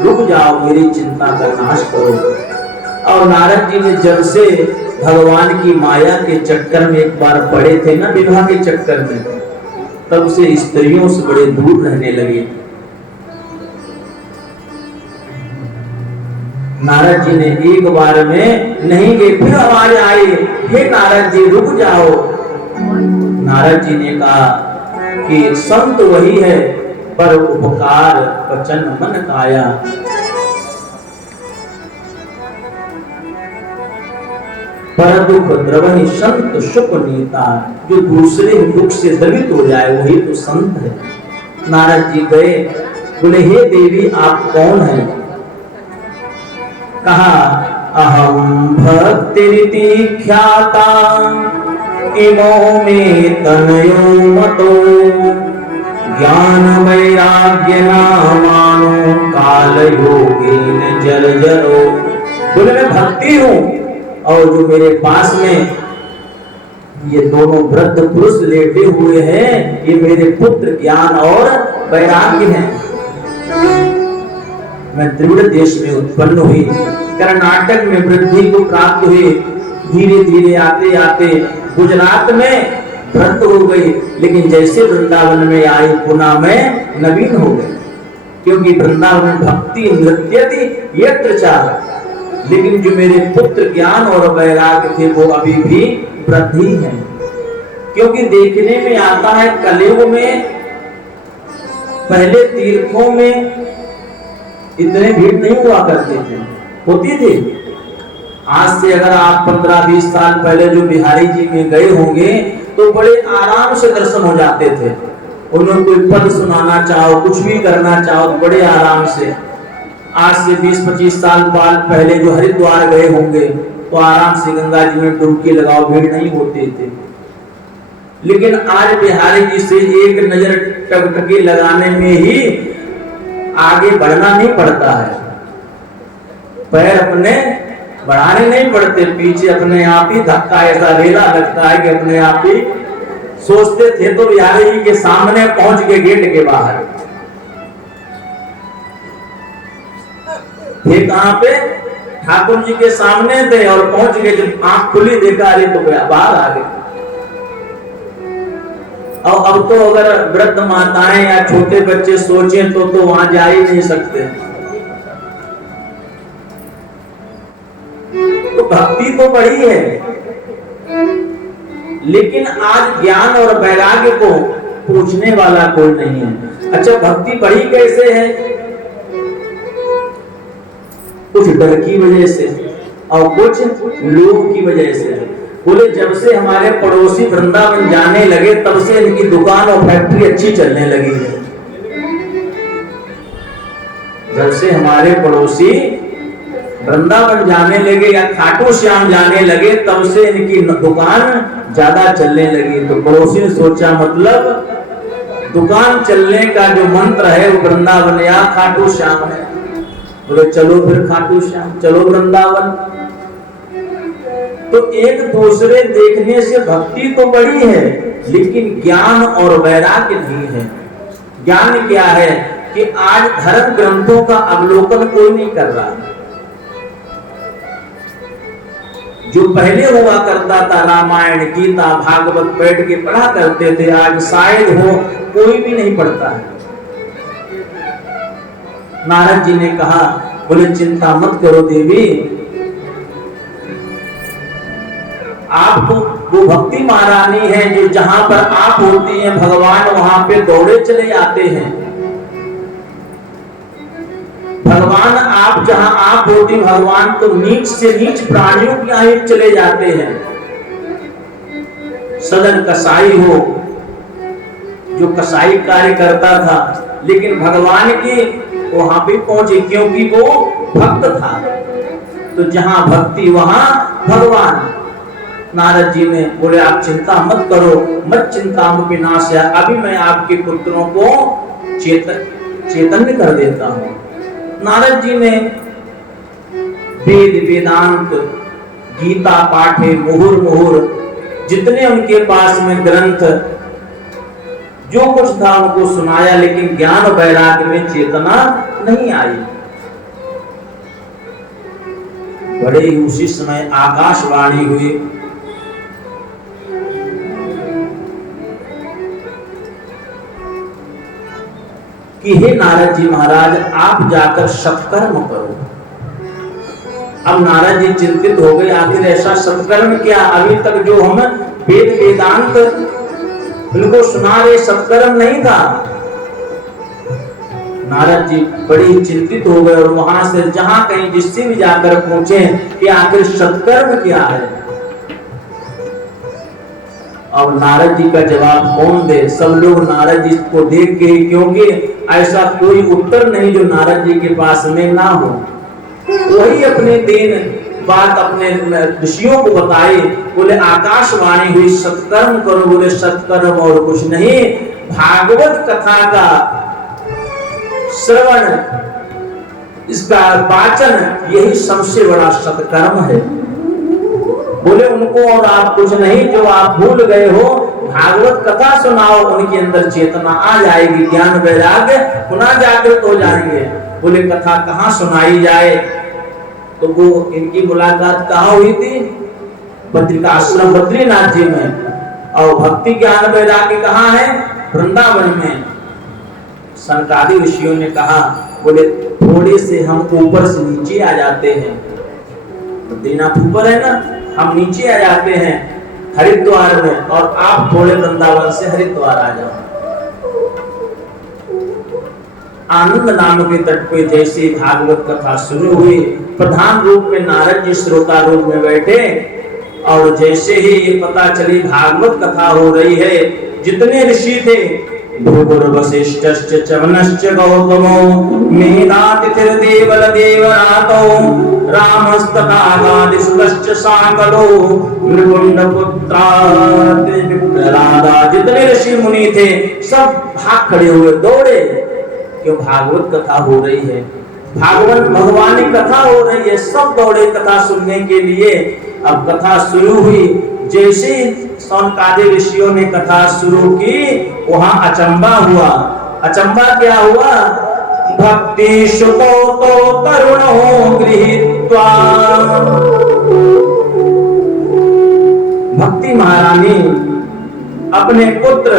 रुक जाओ, मेरी चिंता का नाश करो। और नारद जी ने जब से भगवान की माया के चक्कर में एक बार पड़े थे ना, विवाह के चक्कर में, तब से स्त्रियों से बड़े दूर रहने लगे। नारद जी ने एक बार में नहीं गए, फिर आवाज आई, हे नारद जी रुक जाओ। नारद जी ने कहा कि संत वही है, पर उपकार वचन मन काया। पर दुख द्रवहि संत सुख नीता। जो दूसरे दुख से द्रवित हो जाए वही तो संत है। नारद जी गए, बोले हे देवी आप कौन हैं? कहा अहम भक्तिरिति ख्याता इमो में तनयो मतो ज्ञान वैराग्य नामानो काल योगीन जर्जरो। बोले मैं भक्ति हूँ, और जो मेरे पास में ये दोनों वृद्ध पुरुष लेटे हुए हैं, ये मेरे पुत्र ज्ञान और वैराग्य हैं। मैं त्रिपुर देश में उत्पन्न हुई, कर्नाटक में वृद्धि को प्राप्त हुई, धीरे धीरे आते आते गुजरात में वृद्ध हो गई, लेकिन जैसे वृंदावन में आई पुनः में नवीन हो गई, क्योंकि वृंदावन में भक्ति नृत्य थी यत्र चाह। लेकिन जो मेरे पुत्र ज्ञान और वैराग्य थे वो अभी भी वृद्धि है। क्योंकि देखने में आता है कलयुग में पहले तीर्थों में इतने भीड़ नहीं हुआ करते थे, होती थी। आज से अगर आप 15-20 साल पहले जो बिहारी जी में गए होंगे तो बड़े आराम से दर्शन हो जाते थे। उन्होंने कोई पद सुनाना चाहो, कुछ भी करना चाहो तो बड़े आराम से। आज से 20-25 साल पहले जो हरिद्वार गए होंगे तो आराम से गंगा जी में डुबकी लगाओ, भीड़ नहीं होते थे। लेकिन आज बिहारी जी से एक नजर टकटकी लगाने में ही आगे बढ़ना नहीं पड़ता है, पैर अपने बढ़ाने नहीं पड़ते, पीछे अपने आप ही धक्का ऐसा रेला लगता है कि अपने आप ही। सोचते थे तो बिहारी जी के सामने पहुंच गए गेट के बाहर, ये कहां पे? ठाकुर जी के सामने थे और पहुंच गए। जब आंख खुली देखा अरे तो बाहर आ गए। और अब तो अगर वृद्ध माताएं या छोटे बच्चे सोचे तो वहां जा ही नहीं सकते। तो भक्ति तो बड़ी है, लेकिन आज ज्ञान और वैराग्य को पूछने वाला कोई नहीं है। अच्छा भक्ति बड़ी कैसे है? कुछ डर की वजह से और कुछ लोभ की वजह से। बोले जब से हमारे पड़ोसी वृंदावन जाने लगे तब से इनकी दुकान और फैक्ट्री अच्छी चलने लगी है। जब से हमारे पड़ोसी वृंदावन जाने लगे या खाटू श्याम जाने लगे तब से इनकी दुकान ज्यादा चलने लगी। तो पड़ोसी ने सोचा मतलब दुकान चलने का जो मंत्र है वो वृंदावन या खाटू श्याम है। बोले चलो फिर खाटू श्याम, चलो वृंदावन। तो एक दूसरे देखने से भक्ति तो बड़ी है, लेकिन ज्ञान और वैराग्य नहीं है। ज्ञान क्या है कि आज धर्म ग्रंथों का अवलोकन कोई नहीं कर रहा। जो पहले हुआ करता था रामायण गीता भागवत बैठ के पढ़ा करते थे, आज शायद हो कोई भी नहीं पढ़ता है। नारद जी ने कहा, बोले चिंता मत करो देवी, आप तो वो भक्ति महारानी है जो जहां पर आप होती हैं भगवान वहां पे दौड़े चले आते हैं। भगवान आप जहां आप होती भगवान तो नीच से नीच प्राणियों के यहाँ चले जाते हैं। सदन कसाई हो, जो कसाई कार्य करता था, लेकिन भगवान के वहां भी पहुंचे क्योंकि वो भक्त था। तो जहां भक्ति वहां भगवान। नारद जी ने बोले आप चिंता मत करो, मत चिंता विनाश है, अभी मैं आपके पुत्रों को चैतन्य कर देता हूं। नारद जी ने वेद वेदांत गीता पाठे मुहुर मुहुर जितने उनके पास में ग्रंथ जो कुछ था उनको सुनाया, लेकिन ज्ञान वैराग्य में चेतना नहीं आई। बड़े ही उसी समय आकाशवाणी हुई, कि हे नारद जी महाराज आप जाकर सत्कर्म करो। अब नारद जी चिंतित हो गए, आखिर ऐसा सत्कर्म क्या, अभी तक जो हम वेद वेदांत इनको सुना रहे सत्कर्म नहीं था। नारद जी बड़ी चिंतित हो गए और वहां से जहां कहीं जिससे भी जाकर पूछे कि आखिर सत्कर्म क्या है। अब नारद जी का जवाब कौन दे, सब लोग नारद जी को देख के, क्योंकि ऐसा कोई उत्तर नहीं जो नारद जी के पास में ना हो। वही अपने दिन बात अपने ऋषियों को बताई, बोले आकाशवाणी हुई सत्कर्म करो। बोले सत्कर्म और कुछ नहीं, भागवत कथा का श्रवण, इसका वाचन, यही सबसे बड़ा सत्कर्म है। बोले उनको और आप कुछ नहीं, जो आप भूल गए हो भागवत कथा सुनाओ, उनके अंदर चेतना आ जाएगी, ज्ञान वैराग्य पुनः जागृत हो जाएंगे। बोले कथा कहाँ सुनाई जाए, तो वो इनकी मुलाकात कहाँ हुई थी, बद्रिकाश्रम बद्रीनाथ जी में, और भक्ति ज्ञान वैराग्य कहाँ है, वृंदावन में। सनकादि ऋषियों ने कहा, बोले थोड़े से हम ऊपर से नीचे आ जाते हैं, बद्रीनाथ ऊपर है ना, हम नीचे आ जाते हैं हरिद्वार में, और आप थोड़े वृंदावन से हरिद्वार आ जाओ। आनंद नाम के तट पे जैसे भागवत कथा शुरू हुई, प्रधान रूप में नारद जी श्रोता रूप में बैठे, और जैसे ही ये पता चली भागवत कथा हो रही है, जितने ऋषि थे, भृगुर वसिष्ठश्च चवनश्च गौतमो मेधातिथिर्देवल देवनाथो रामस्तथादिष्टश्च साकलो नृकुंडपुत्रादिविप्रहलादा, जितने ऋषि मुनि थे सब भाग खड़े हुए, दौड़े, क्यों भागवत कथा हो रही है, भागवत भगवान की कथा हो रही है, सब दौड़े कथा सुनने के लिए। अब कथा शुरू हुई, जैसे सौनकादि ऋषियों ने कथा शुरू की, वहां अचंबा हुआ। अचंबा क्या हुआ, भक्ति शुतो तो तरुणो गृहीत्वा, भक्ति महारानी अपने पुत्र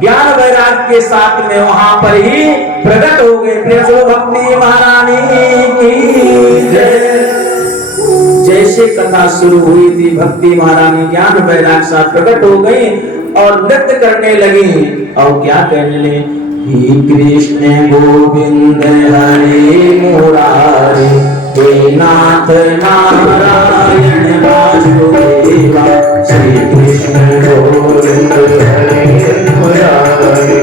ज्ञान वैराग्य के साथ में वहां पर ही प्रकट हो गए। भक्ति महारानी की जय। जैसे कथा शुरू हुई थी, भक्ति महारानी ज्ञान वैराग्य साथ प्रकट हो गई और नृत्य करने लगी, और क्या कहने लगी, हे कृष्ण गोविंद हरे मुरारी, हे नाथ नारायण वासुदेवा, श्री कृष्ण गोविंद हरे मुरारी,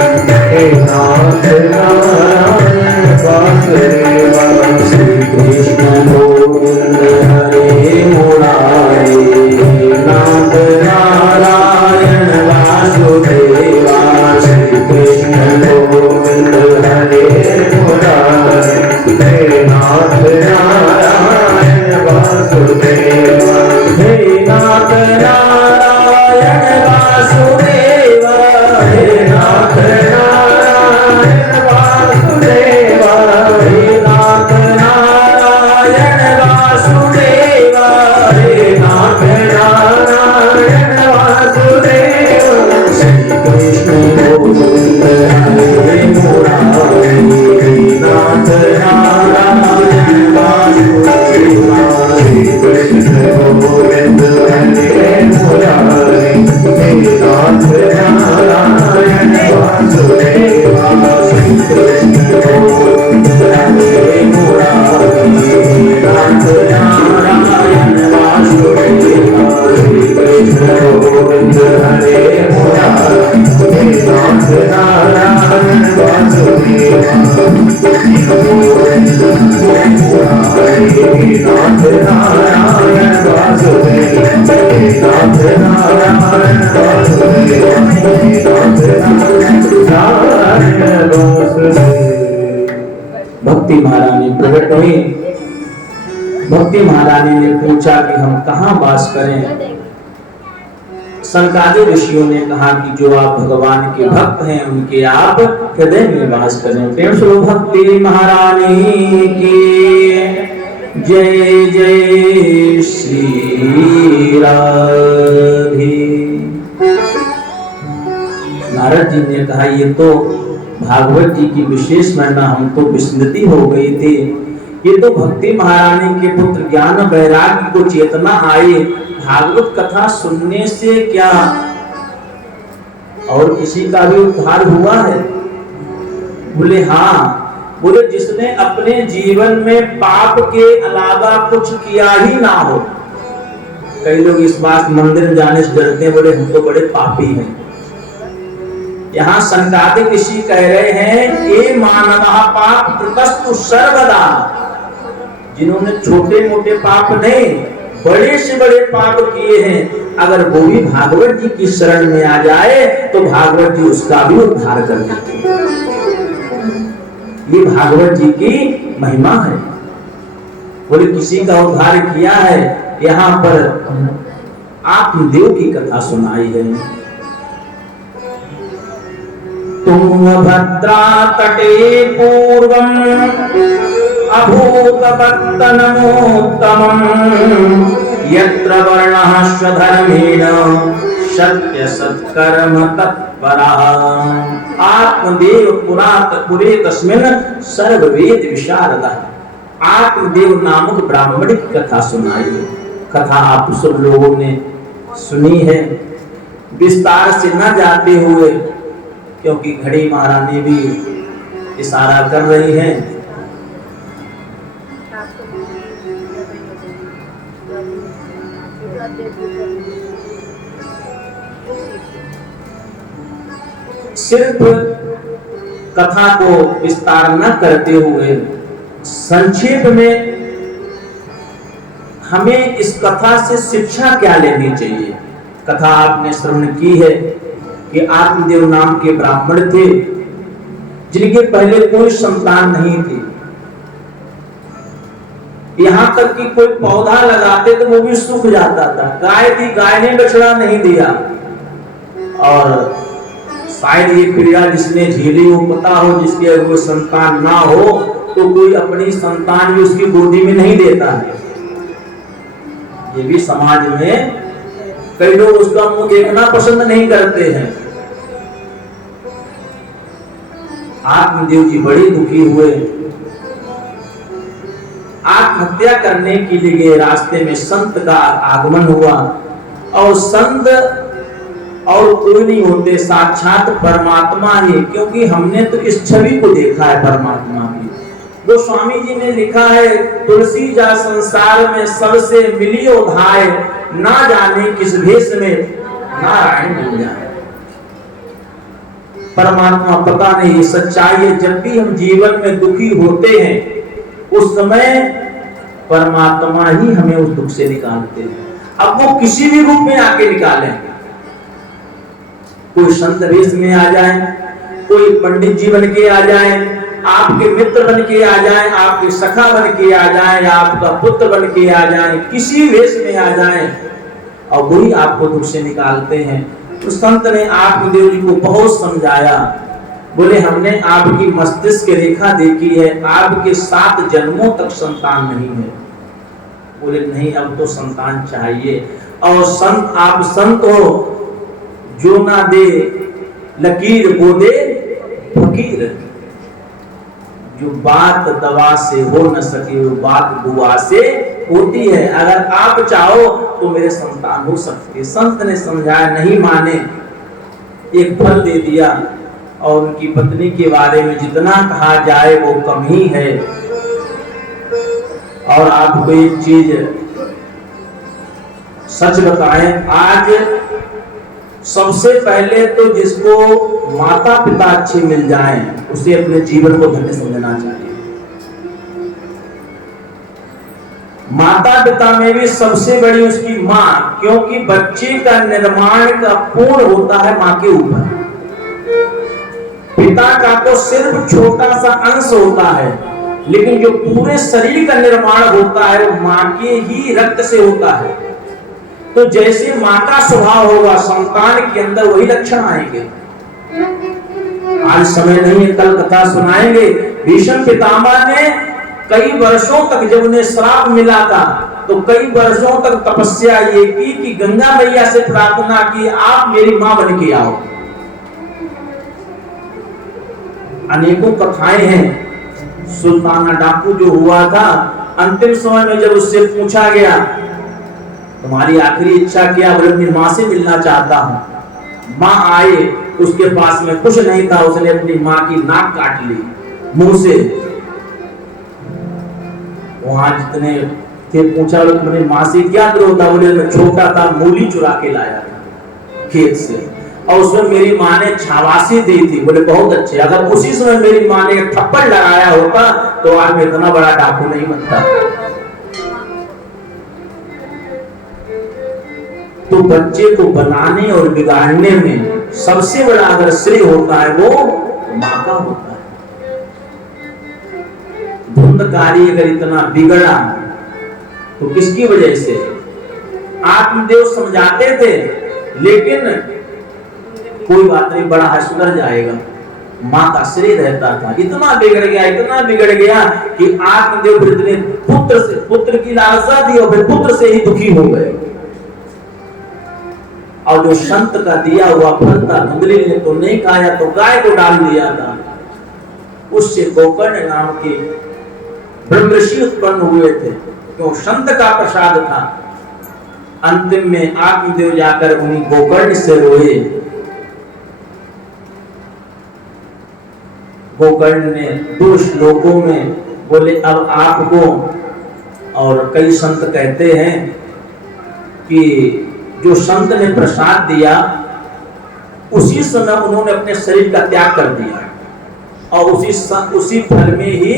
हे नाथ नारायण वासुदेवा, श्री कृष्ण गोविंद हरे मुरारी, हे नाथ नारायण वासुदेवा, श्री कृष्ण गोविंद हरे मुरारी, हे नाथ नारायण वासुदेवा, हे नाथ नारायण वासुदेवा, हे नाथ नारायण वासुदेवा, हे नाथ नारायण वासुदेवा, हे नाथ नारायण वासुदेवा, श्री कृष्ण गोविंद हरे मुरारी, हे नाथ नारायण वासुदेवा, श्री कृष्ण गोविंद हरे मुरारी, हे नाथ गोविंद हरे मुरारी हे नाथ नारायण वासुदेवा गोविंद हरे मुरारी हे नाथ नारायण वासुदेवा हे नाथ नारायण वासुदेवा हे नाथ नारायण वासुदेवा। भक्ति महारानी प्रकट हुई। भक्ति महारानी ने पूछा कि हम कहाँ वास करें। सनकादिक ऋषियों ने कहा कि जो आप भगवान के भक्त हैं उनके आप हृदय में वास करें। प्रेम से भक्ति महारानी की जय जय श्री राधे। नारद जी ने कहा ये तो भागवत जी की विशेष महिमा, हम तो विस्मृति हो गई थी। ये तो भक्ति महारानी के पुत्र ज्ञान वैराग्य को चेतना आई। भागवत कथा सुनने से क्या और किसी का भी उद्धार हुआ है? बोले हाँ। बोले जिसने अपने जीवन में पाप के अलावा कुछ किया ही ना हो। कई लोग इस बात मंदिर जाने से डरते हैं, बोले हम तो बड़े पापी हैं। यहाँ सनकादिक ऋषि कह रहे हैं ये मानवः पाप कृतस्तु सर्वदा। जिन्होंने छोटे मोटे पाप नहीं बड़े से बड़े पाप किए हैं, अगर वो भी भागवत जी की शरण में आ जाए तो भागवत जी उसका भी उद्धार कर देते हैं। ये भागवत जी की महिमा है। बोले किसी का उद्धार किया है। यहाँ पर आत्मदेव की कथा सुनाई है। तुंगभद्रा तटे पूर्वम् अभूतपत्तनमोत्तमम् यत्र वर्णः स्वधर्मेण सत्य सत्कर्म तत्परः। आत्मदेव पुरे तस्मिन् सर्ववेद विशारदः। आत्मदेव नामक ब्राह्मण की कथा सुनाई है। कथा आप सब लोगों ने सुनी है। विस्तार से न जाते हुए, क्योंकि घड़ी महारानी भी इशारा कर रही हैं। सिर्फ कथा को विस्तार न करते हुए संक्षेप में हमें इस कथा से शिक्षा क्या लेनी चाहिए। कथा आपने श्रवण की है कि आत्मदेव नाम के ब्राह्मण थे जिनके पहले कोई संतान नहीं थी। यहाँ तक कि कोई पौधा लगाते तो वो भी सूख जाता था। गाय थी, गाय ने बछड़ा नहीं दिया। और शायद ये क्रिया जिसने झेली हो, पता हो, जिसके अगर कोई संतान ना हो तो कोई अपनी संतान भी उसकी गोदी में नहीं देता है। ये भी समाज में कई लोग उसका मुंह देखना पसंद नहीं करते हैं। आत्मदेव जी बड़े दुखी हुए। आत्महत्या करने के लिए रास्ते में संत का आगमन हुआ। और संत और कोई नहीं होते, साक्षात परमात्मा ही। क्योंकि हमने तो इस छवि को देखा है परमात्मा की। वो स्वामी जी ने लिखा है तुलसी जा संसार में सबसे मिलियो धाय, ना जाने किस भेष में नारायण मिल जाए। परमात्मा पता नहीं, सच्चाई है। जब भी हम जीवन में दुखी होते हैं उस समय परमात्मा ही हमें उस दुख से निकालते हैं। अब वो किसी भी रूप में आके निकालें। कोई संत वेश में आ जाए, कोई पंडित जी बन के आ जाए, आपके मित्र बन के आ जाए, आपके सखा बन के आ जाए, आपका पुत्र बन के आ जाए, किसी वेश में आ जाए और वही आपको दुख से निकालते हैं। तो संत ने आत्मदेव जी को बहुत समझाया। बोले हमने आपकी मस्तिष्क रेखा देखी है, आपके 7 जन्मों तक संतान नहीं है। बोले नहीं, अब तो संतान चाहिए। और संत, आप संत हो, जो ना दे लकीर वो दे फकीर। जो बात दवा से हो न सके वो बात दुआ से होती है। अगर आप चाहो तो मेरे संतान हो सकते हैं। संत ने समझाया, नहीं माने, एक फल दे दिया। और उनकी पत्नी के बारे में जितना कहा जाए वो कम ही है। और आपको एक चीज सच बताएं, आज सबसे पहले तो जिसको माता पिता अच्छे मिल जाएं, उसे अपने जीवन को धन्य समझना चाहिए। माता पिता में भी सबसे बड़ी उसकी माँ, क्योंकि बच्चे का निर्माण का पूर्ण होता है माँ के ऊपर। पिता का तो सिर्फ छोटा सा अंश होता है, लेकिन जो पूरे शरीर का निर्माण होता है वो माँ के ही रक्त से होता है। तो जैसे माँ का स्वभाव होगा, संतान के अंदर वही लक्षण आएंगे। आज समय नहीं है, कल कथा सुनाएंगे। भीष्म पितामह ने कई वर्षों तक, जब उन्हें श्राप मिला था, तो कई वर्षों तक तपस्या ये की कि गंगा मैया से प्रार्थना की, आप मेरी मां बन के आओ। अनेकों कथाएं हैं। सुल्ताना डाकू जो हुआ था, अंतिम समय में जब उससे पूछा गया तुम्हारी आखिरी इच्छा क्या, बोले अपनी माँ से मिलना चाहता हूँ। माँ आए, उसके पास में कुछ नहीं था, उसने अपनी माँ की नाक काट ली मुंह से। वहां जितने थे पूछा तुम्हारी माँ से क्या द्रोह था, बोले मैं छोटा था, मूली चुरा के लाया था खेत से, और उसमें मेरी माँ ने छावासी दी थी। बोले बहुत अच्छे, अगर उसी समय मेरी माँ ने थप्पड़ लगाया होता तो आज मैं इतना बड़ा डाकू नहीं बनता। तो बच्चे को बनाने और बिगाड़ने में सबसे बड़ा अगर श्रेय होता है वो माँ का होता है। धुंधकारी अगर इतना बिगड़ा तो किसकी वजह से? आत्मदेव समझाते थे, लेकिन कोई बात नहीं, बड़ा है, सुधर जाएगा। माँ का श्रेय रहता था। इतना बिगड़ गया, इतना बिगड़ गया कि आत्मदेव फिर इतने पुत्र की लालसा थी और फिर पुत्र से ही दुखी हो गए। और जो संत का दिया हुआ फल था, धुंधली ने तो नहीं खाया, तो गाय को डाल दिया था। उससे गोकर्ण नाम के ब्रह्मर्षि उत्पन्न हुए थे, क्यों? संत का प्रसाद था। अंतिम में आत्मदेव जाकर उन्हीं गोकर्ण से रोए। गोकर्ण ने 2 श्लोकों में बोले अब आपको, और कई संत कहते हैं कि जो संत ने प्रसाद दिया उसी समय उन्होंने अपने शरीर का त्याग कर दिया और उसी फल में ही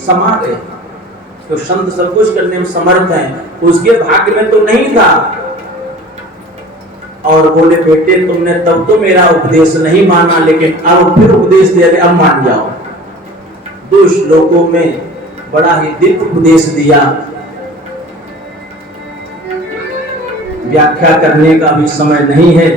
समा गए। तो संत सब कुछ करने में समर्थ हैं, उसके भाग्य में तो नहीं था। और बोले बेटे तुमने तब तो मेरा उपदेश नहीं माना, लेकिन अब फिर उपदेश दे रहे, अब मान जाओ। 2 श्लोकों में बड़ा ही दिव्य उपदेश दिया। व्याख्या करने का भी समय नहीं है।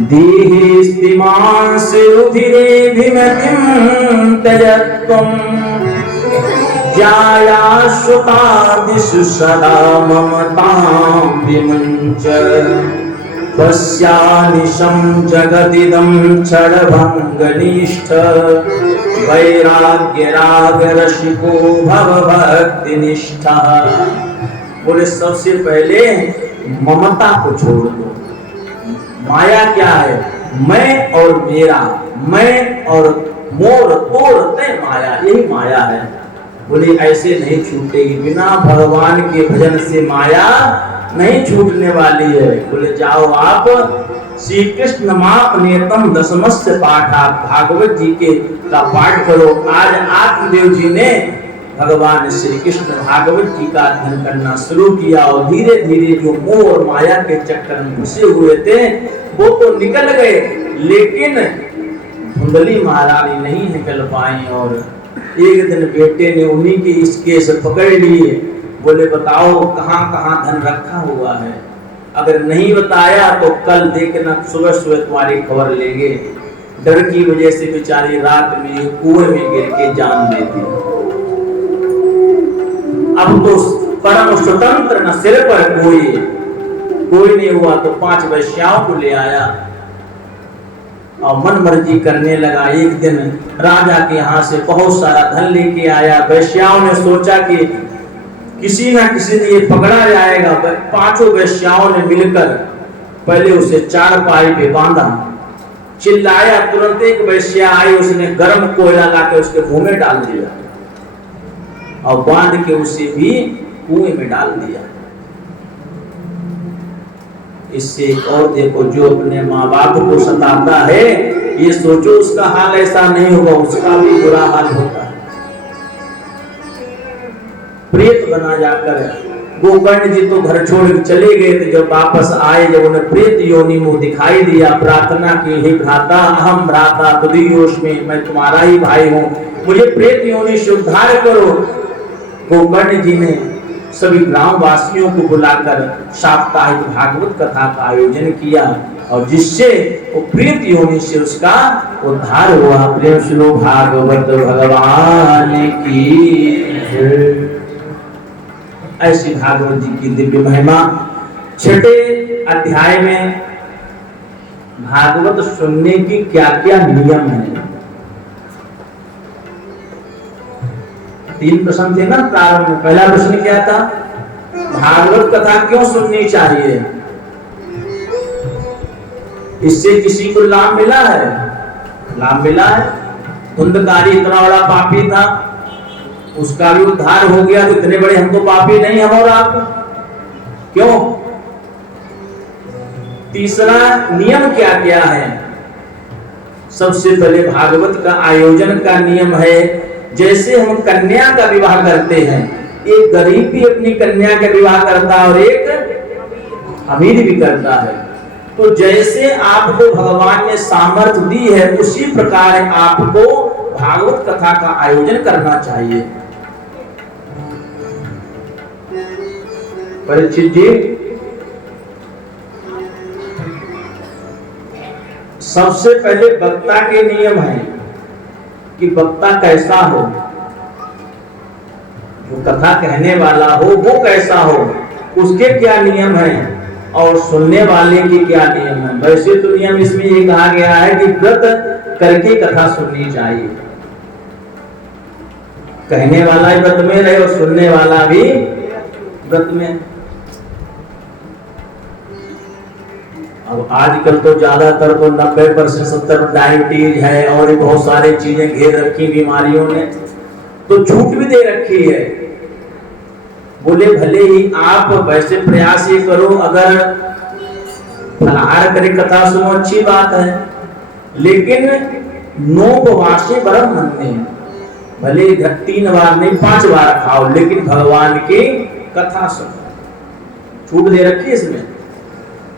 दीहि स्तिमांसि रुधिरे भिमतिं त्यजत्वं ज्यायाश्रुतादिषु सदा ममतां विमुञ्च पश्यानिशं जगदिदं क्षणभङ्गनिष्ठ वैराग्यरागरसिको भवभक्तिनिष्ठः। बोले सबसे पहले ममता को छोड़ दो। माया क्या है? मैं और मेरा, मैं और मोर तोड़ ते माया, यही माया है। बोले ऐसे नहीं छूटेगी, बिना भगवान के भजन से माया नहीं छूटने वाली है। बोले जाओ आप श्री कृष्ण मापनेतम दशमस्य पाठ, आप भागवत जी के का पाठ करो। आज आत्मदेव जी ने भगवान श्री कृष्ण भागवत जी का अध्ययन करना शुरू किया और धीरे धीरे जो मोह और माया के चक्कर में घुसे हुए थे वो तो निकल गए, लेकिन धुंधली महारानी नहीं निकल पाई। और एक दिन बेटे ने उन्हीं के इस केस पकड़ लिए। बोले बताओ कहाँ कहाँ धन रखा हुआ है, अगर नहीं बताया तो कल देखना सुबह सुबह तुम्हारी खबर लेंगे। डर की वजह से बेचारी रात में कुएं में गिर के जान देती। अब तो परम स्वतंत्र, न सिर पर कोई नहीं हुआ, तो 5 वैश्याओं को ले आया और मन मर्जी करने लगा। एक दिन राजा के यहाँ से बहुत सारा धन लेके आया। वैश्याओं ने सोचा कि किसी ना किसी ने ये पकड़ा जाएगा। 5 वैश्याओं ने मिलकर पहले उसे 4 पाई पे बांधा चिल्लाया, तुरंत एक वैश्या आई, उसने गर्म कोयला लाकर उसके मुंह में डाल दिया और बांध के उसे भी कुएं में डाल दिया। इससे एक और देखो, जो अपने माँ बाप को सताता है, ये सोचो उसका हाल ऐसा नहीं होगा, उसका भी बुरा हाल होता है। प्रेत बना जाकर गोकर्ण जी तो घर छोड़ के चले गए थे। जब वापस आए, जब उन्हें प्रेत योनि मुंह दिखाई दिया, प्रार्थना की, हे भ्राता अहम भ्राता तुदीयोस्मि, मैं तुम्हारा ही भाई हूँ, मुझे प्रेत योनि से उद्धार करो। गोकर्ण जी ने सभी ग्राम वासियों को बुलाकर साप्ताहिक भागवत कथा का आयोजन किया और जिससे वो प्रेत योनि से उसका उद्धार हुआ। प्रेम सुनो भागवत भगवान की। ऐसी भागवत जी की दिव्य महिमा। छठे अध्याय में भागवत सुनने की क्या क्या नियम है। 3 प्रश्न थे ना प्रारंभ में। पहला प्रश्न क्या था? भागवत कथा क्यों सुननी चाहिए? इससे किसी को लाभ मिला है? लाभ मिला है। धुंधकारी इतना बड़ा पापी था, उसका भी उद्धार हो गया, तो इतने बड़े हम तो पापी नहीं, हम और आप क्यों? तीसरा नियम क्या क्या है? सबसे पहले भागवत का आयोजन का नियम है, जैसे हम कन्या का विवाह करते हैं, एक गरीब भी अपनी कन्या का विवाह करता है और एक अमीर भी करता है। तो जैसे आपको भगवान ने सामर्थ्य दी है, उसी प्रकार आपको भागवत कथा का आयोजन करना चाहिए। परीक्षित जी, सबसे पहले वक्ता के नियम है कि वक्ता कैसा हो, जो कथा कहने वाला हो वो कैसा हो, उसके क्या नियम है और सुनने वाले के क्या नियम है। वैसे तो नियम इसमें ये कहा गया है कि व्रत करके कथा सुननी चाहिए। कहने वाला ही व्रत में रहे और सुनने वाला भी व्रत में। अब आजकल तो ज्यादातर तो 90% 70% डायबिटीज है और बहुत सारी चीजें घेर रखी बीमारियों ने, तो छूट भी दे रखी है। बोले भले ही आप वैसे प्रयास ये करो, अगर फलाहार करे कथा सुनो अच्छी बात है, लेकिन नोपवासे परम मन्ये, भले 3 बार नहीं 5 बार खाओ, लेकिन भगवान की कथा सुनो। छूट दे रखी है इसमें।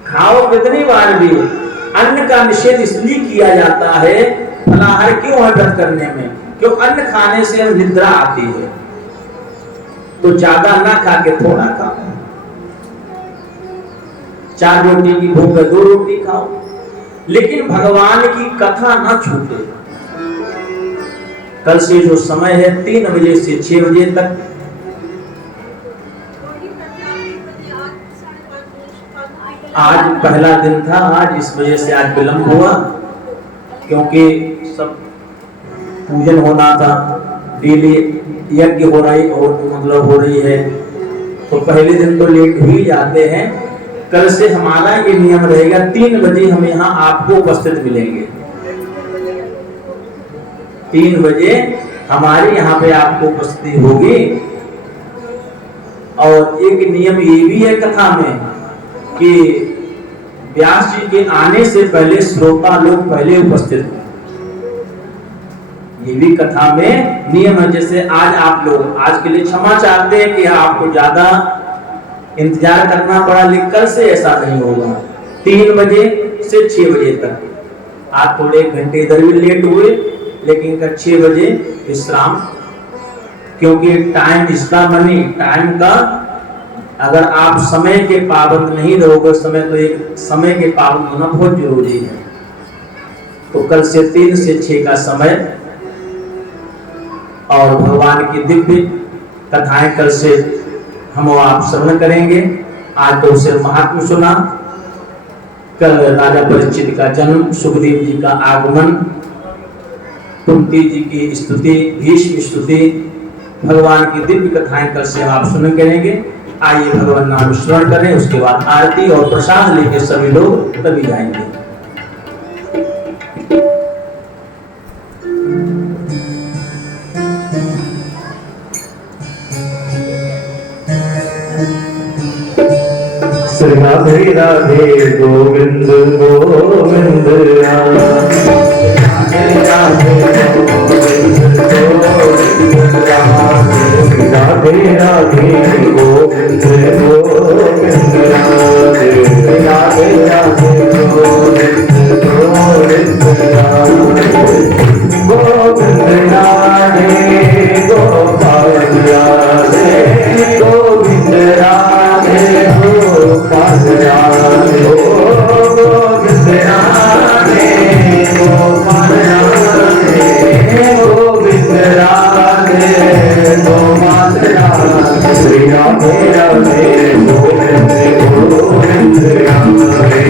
खाओ कितनी बार भी। अन्न का निषेध इसलिए किया जाता है, फलाहार क्यों है व्रत करने में? क्यों? अन्न खाने से निद्रा आती है, तो ज्यादा ना खा के थोड़ा खाओ। 4 रोटी की भूख है, 2 रोटी खाओ, लेकिन भगवान की कथा ना छूटे। कल से जो समय है 3 बजे से 6 बजे तक, आज पहला दिन था, आज इस वजह से आज विलंब हुआ, क्योंकि सब पूजन होना था, डेली यज्ञ हो रही और मतलब हो रही है, तो पहले दिन तो लेट ही जाते हैं। कल से हमारा ये नियम रहेगा, 3 बजे हम यहाँ आपको उपस्थित मिलेंगे। 3 बजे हमारे यहाँ पे आपको उपस्थिति होगी। और एक नियम ये भी है कथा में कि व्यास जी के आने से पहले श्रोता लोग पहले उपस्थित हो। ये भी कथा में नियम है। जैसे आज आप लोग आज के लिए क्षमा चाहते हैं कि आपको ज्यादा इंतजार करना पड़ा, लेकिन कल से ऐसा नहीं होगा। 3 बजे से 6 बजे तक। आज थोड़े 1 घंटे इधर भी लेट हुए, लेकिन कल 6 बजे विश्राम, क्योंकि टाइम इसका मनी, टाइम का अगर आप समय के पाबंद नहीं रहोगे, समय के पाबंद होना बहुत जरूरी है। तो कल से 3 से 6 का समय, और भगवान की दिव्य कथाएं कल से हम आप श्रवण करेंगे। आज तो उसे महात्मा सुना, कल राजा परीक्षित का जन्म, सुखदेव जी का आगमन, कुंती जी की स्तुति, भीष्म स्तुति, भगवान की दिव्य कथाएं कल से आप सुन करेंगे। आइए भगवान नाम स्मरण करें, उसके बाद आरती और प्रसाद लेके सभी लोग तभी जाएंगे। राधे राधे गोविंद गोविंद राधे राधे गोविंद गोविंद राधे राधे गोविंद गोविंद राधे राधे राधे गोविंद गोविंद गोविंद राधे गोपाल राधे गोविंद राधे गोपाल राधे गोविंद राधे गोपाल राधे गोविंद राधे गोपाल राधे श्री राधे राधे गोविंद गोविंद राधे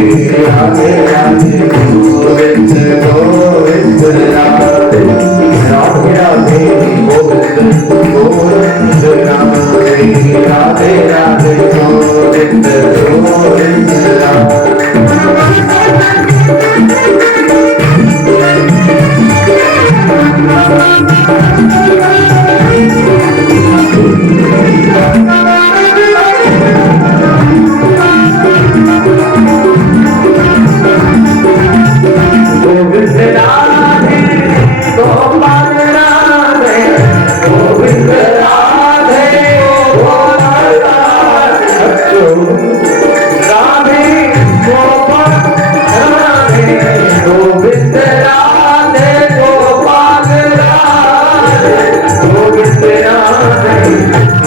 राधे राधे गोविंद गोविंद राधे राधे राधे गोविंद गोविंद राधे राधे राधे गोविंद गोविंद राधे गोविंद राधे गोपाल राधे गोविंद राधे गोपाल राधे राधे गोपाल राधे गोविंद राधे गोपाल राधे गोविंद राधे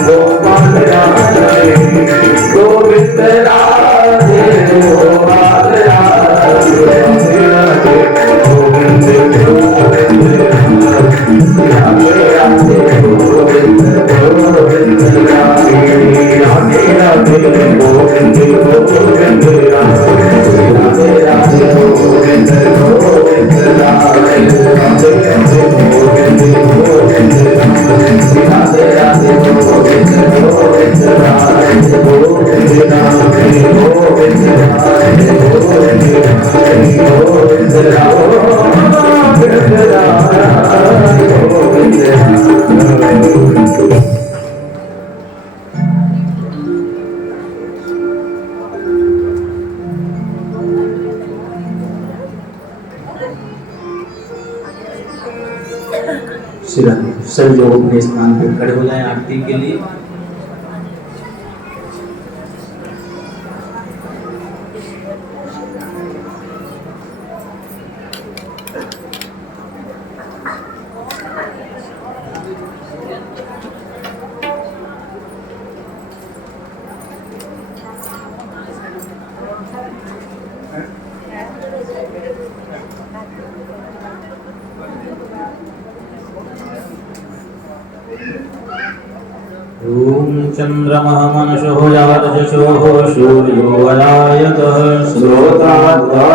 गोपाल राधे गोविंद राधे गोपाल राधे गोविंद गोविंद राधे राधे गोविंद गोविंद राधे राधे राधे गोविंद गोविंद राधे राधे गोविंद गोविंद राधे राधे राधे गोविंद गोविंद राधे राधे गोविंद गोविंद राधे गोविंद राधे गोविंद राधे गोविंद सब लोग अपने स्थान पर खड़े हो जाएं आरती के लिए। ओम चंद्रमः मनसो यादशोः सूर्यो वरायतः श्रोताद्वायुषधानस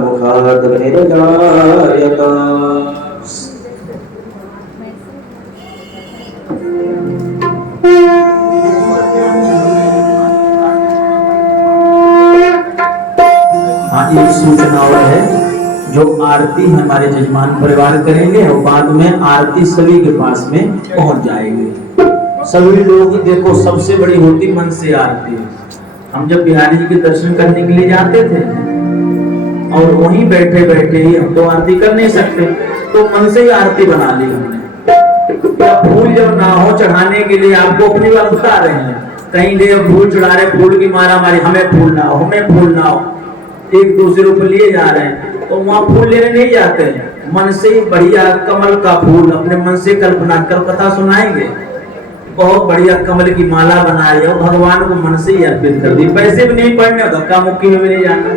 मुखाद्निर्गायत हाँ, एक सूचना और है, जो आरती हमारे जजमान परिवार करेंगे और बाद में आरती सभी के पास में पहुंच जाएगी। सभी लोग देखो, सबसे बड़ी होती मन से आरती। हम जब बिहारी जी के दर्शन करने के लिए जाते थे और वहीं बैठे बैठे ही हम तो आरती कर नहीं सकते, तो मन से ही आरती बना ली हमने। फूल जब ना हो चढ़ाने के लिए आपको अपनी बात बता रहे हैं, कहीं देव फूल चढ़ा रहे, फूल की मारा मारी, हमें फूल ना हो, हमें फूल ना हो, एक दूसरे को लिए जा रहे हैं, तो वहां फूल लेने नहीं जाते हैं। मन से ही बढ़िया कमल का फूल अपने मन से कल्पना कर कथा सुनाएंगे, बहुत बढ़िया कमल की माला बनाई और भगवान को मन से ही अर्पित कर दी। पैसे भी नहीं पड़ने, धक्का मुक्की में भी नहीं जाना।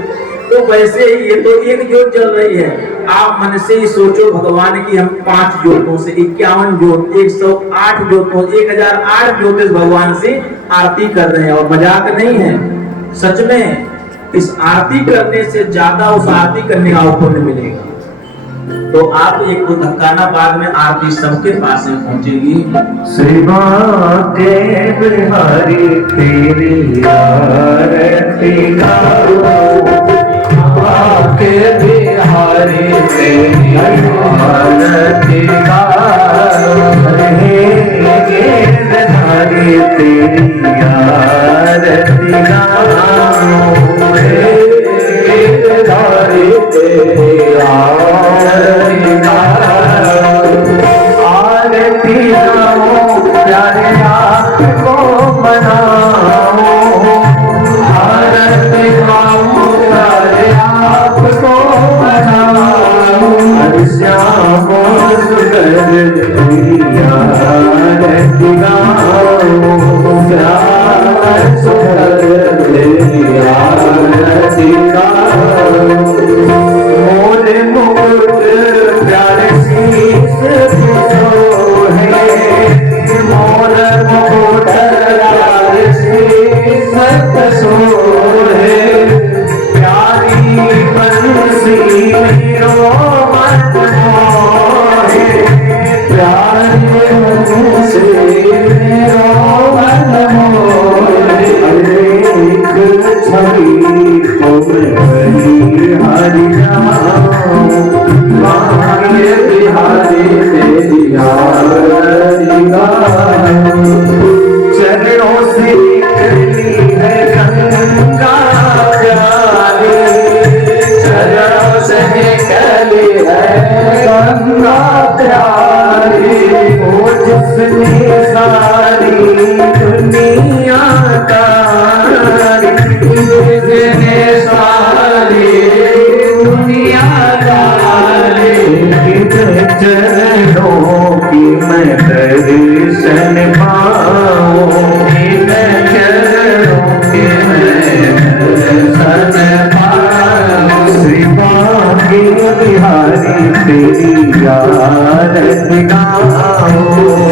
तो वैसे ही ये तो एक जोत चल रही है, आप मन से ही सोचो भगवान की हम 5 जोतों से 51 जोत 108 जोतों 1008 जोत भगवान से आरती कर रहे हैं। और मजाक नहीं है, सच में इस आरती करने से ज्यादा उस आरती करने का पुण्य मिलेगा। तो आप एक को धक्काना, बाद में आरती सबके पास में पहुंचेगी। श्री के बिहारी तेरी आरती गाओ, के बिहारी तेरी आरती गाओ, के बिहारी तेरी आरती गाओ। आरती गाओ प्यारे आपको मनाओ, आरती गाओ प्यारे आपको मनाओ, श्याम सुंदर आरती गाओ श्याम सुंदर आरती गाओ, मोरे मुकुट प्यारे शीस सोहे, मोर मुकुट प्यारे शीस सोहे, प्यारी बंसी रो मत मोहे, प्यारी बंसी रो मत मोहे, एक छवि तुम्हें हरि जाओ, मांगे बिहारी तेरी आरती गाओ, चरणों से निकली है गंगा प्यारी, चरणों से निकली है गंगा प्यारी, वो जिसने सारी दुनिया तारी, जिसने सारी दुनिया तारी, चरणों की मैं दर्शन पाऊं, चरणों की मैं दर्शन पाऊं, श्री बांके बिहारी तेरी आरती गाऊं,